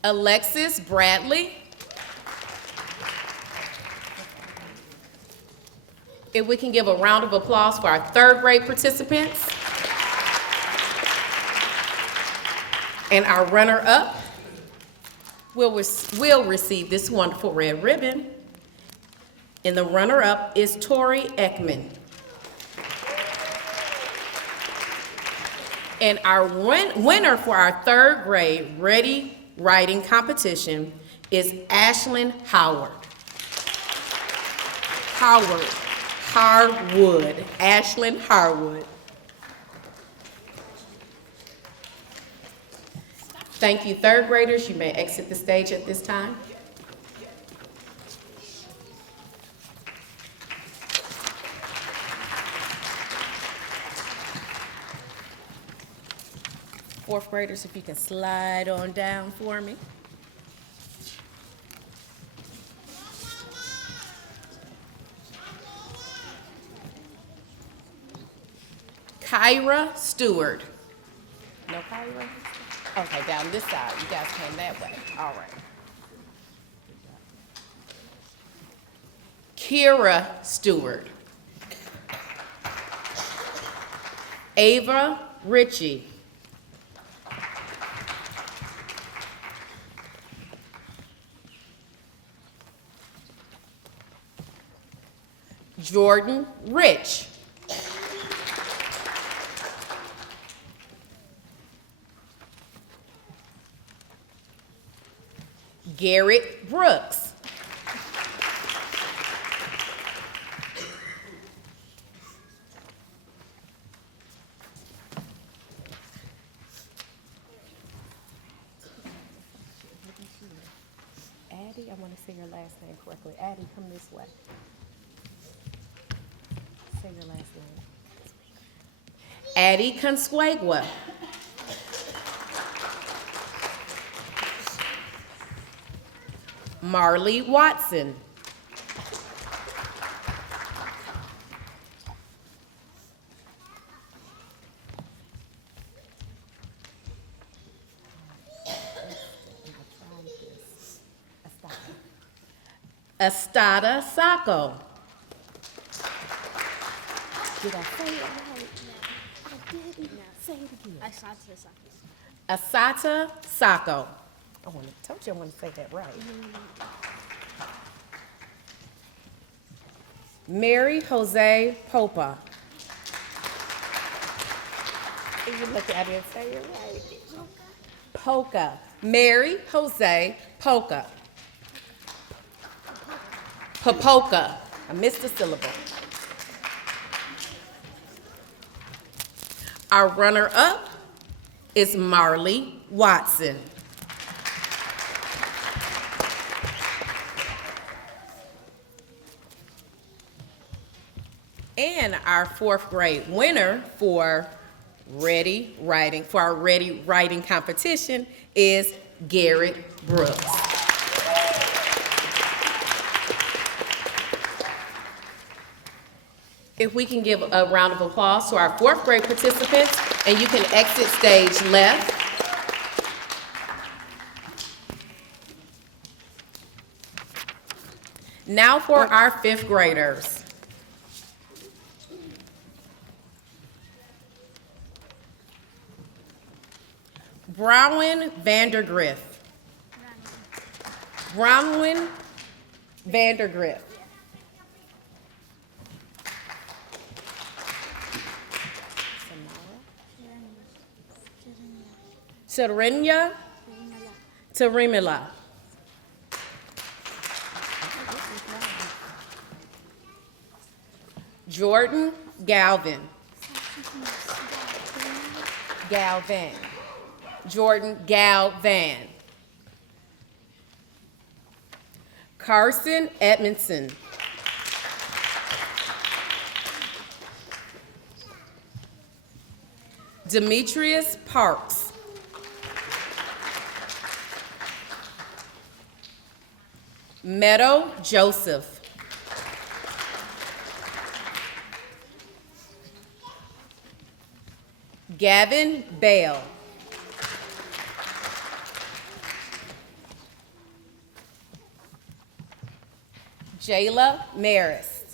Alexis Bradley. If we can give a round of applause for our 3rd grade participants. And our runner-up will receive this wonderful red ribbon. And the runner-up is Tori Ekman. And our winner for our 3rd grade Ready Writing competition is Ashlyn Howard. Harwood. Ashlyn Harwood. Thank you, 3rd graders. You may exit the stage at this time. Fourth graders, if you can slide on down for me. Kyra Stewart. No Kyra? Okay, down this side. You guys came that way. All right. Kira Stewart. Ava Ritchie. Jordan Rich. Garrett Brooks. Addie, I want to say your last name correctly. Addie, come this way. Say your last name. Addie Consuegua. Marley Watson. Estada Sacco. Did I say it right? I didn't. Say it again. Asata Sacco. I told you I want to say that right. Mary Jose Popa. You look at it and say it right. Poca. Mary Jose Poca. Popoca. I missed a syllable. Our runner-up is Marley Watson. And our 4th grade winner for our Ready Writing competition is Garrett Brooks. If we can give a round of applause to our 4th grade participants, and you can exit stage left. Now for our 5th graders. Bronwyn Vandergriff. Bronwyn Vandergriff. Terenya Tarimila. Jordan Galvin. Galvan. Jordan Galvan. Carson Edmondson. Demetrius Parks. Meadow Joseph. Gavin Bale. Jayla Maris.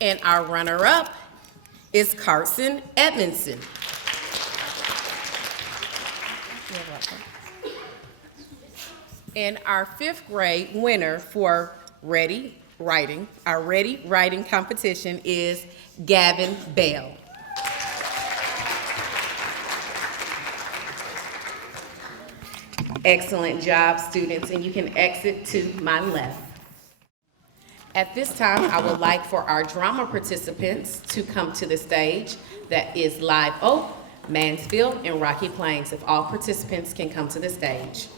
And our runner-up is Carson Edmondson. You're welcome. And our 5th grade winner for our Ready Writing competition is Gavin Bale. Excellent job, students, and you can exit to my left. At this time, I would like for our drama participants to come to the stage. That is Live Oak, Mansfield, and Rocky Plains. If all participants can come to the stage.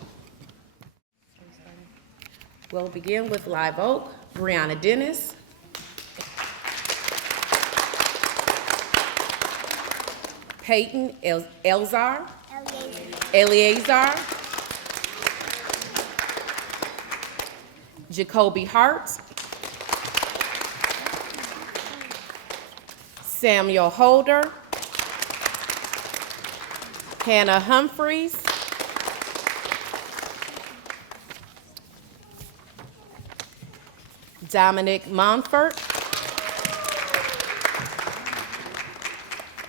We'll begin with Live Oak, Brianna Dennis. Peyton Elzar. Eleazar. Jacoby Hart. Samuel Holder. Hannah Humphreys. Dominic Monfort.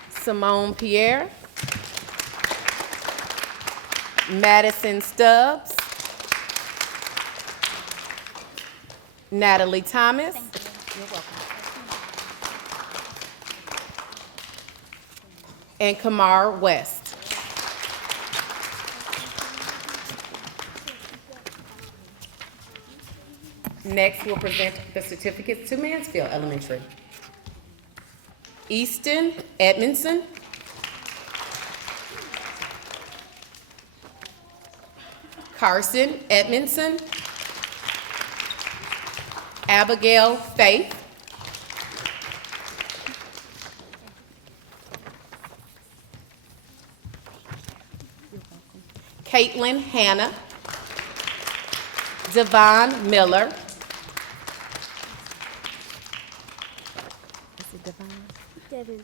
Simone Pierre. Madison Stubbs. Natalie Thomas. You're welcome. And Kamar West. Next, we'll present the certificates to Mansfield Elementary. Easton Edmondson. Carson Edmondson. Abigail Faith. Caitlin Hannah. Devon Miller. Is it Devon? Devin.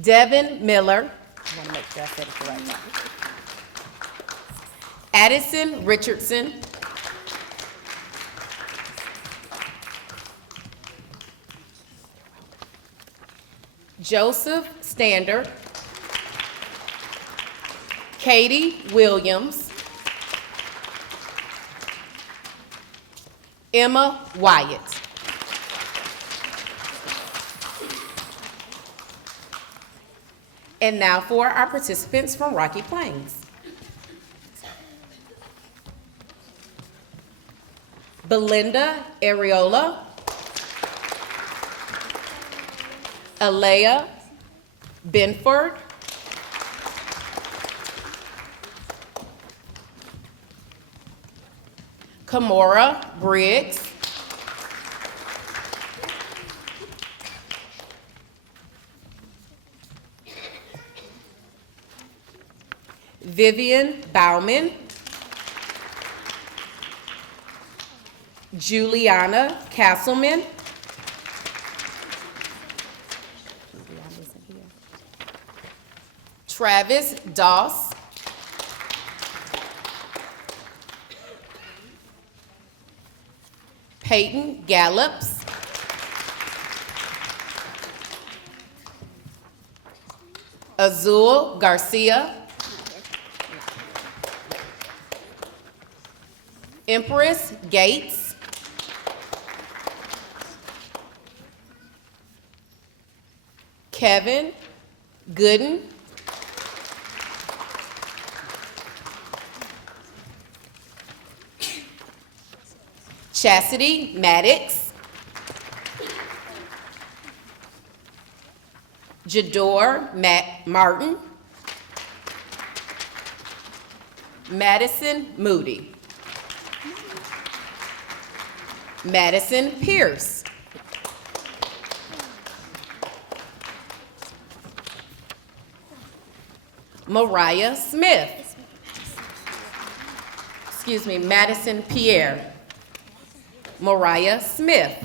Devin Miller. I want to make sure I said it correctly. Addison Richardson. Joseph Stander. Katie Williams. Emma Wyatt. And now for our participants from Rocky Plains. Belinda Areola. Alea Benford. Kamora Briggs. Vivian Bauman. Juliana Castleman. Travis Doss. Peyton Gallops. Azul Garcia. Empress Gates. Kevin Gooden. Chastity Maddox. Jador Martin. Madison Moody. Madison Pierce. Mariah Smith. Excuse me, Madison Pierre. Mariah Smith.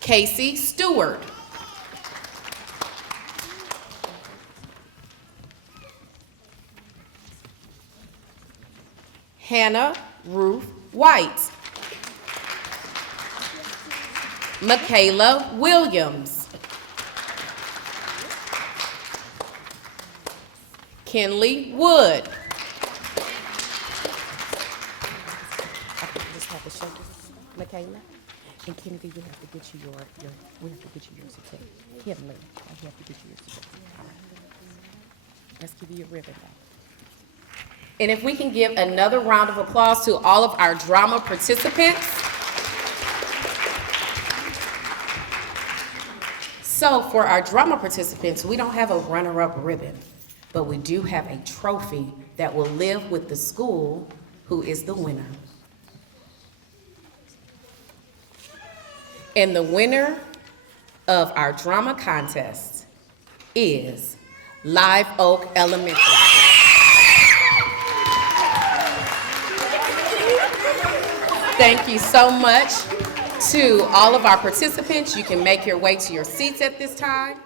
Casey Stewart. Hannah Ruth White. Michaela Williams. Kenley Wood. Michaela and Kennedy, we have to get you your certificate. Kinley, I have to get you your certificate. Let's give you your ribbon back. And if we can give another round of applause to all of our drama participants. So for our drama participants, we don't have a runner-up ribbon, but we do have a trophy that will live with the school who is the winner. And the winner of our drama contest is Live Oak Elementary. Thank you so much to all of our participants. You can make your way to your seats at this time.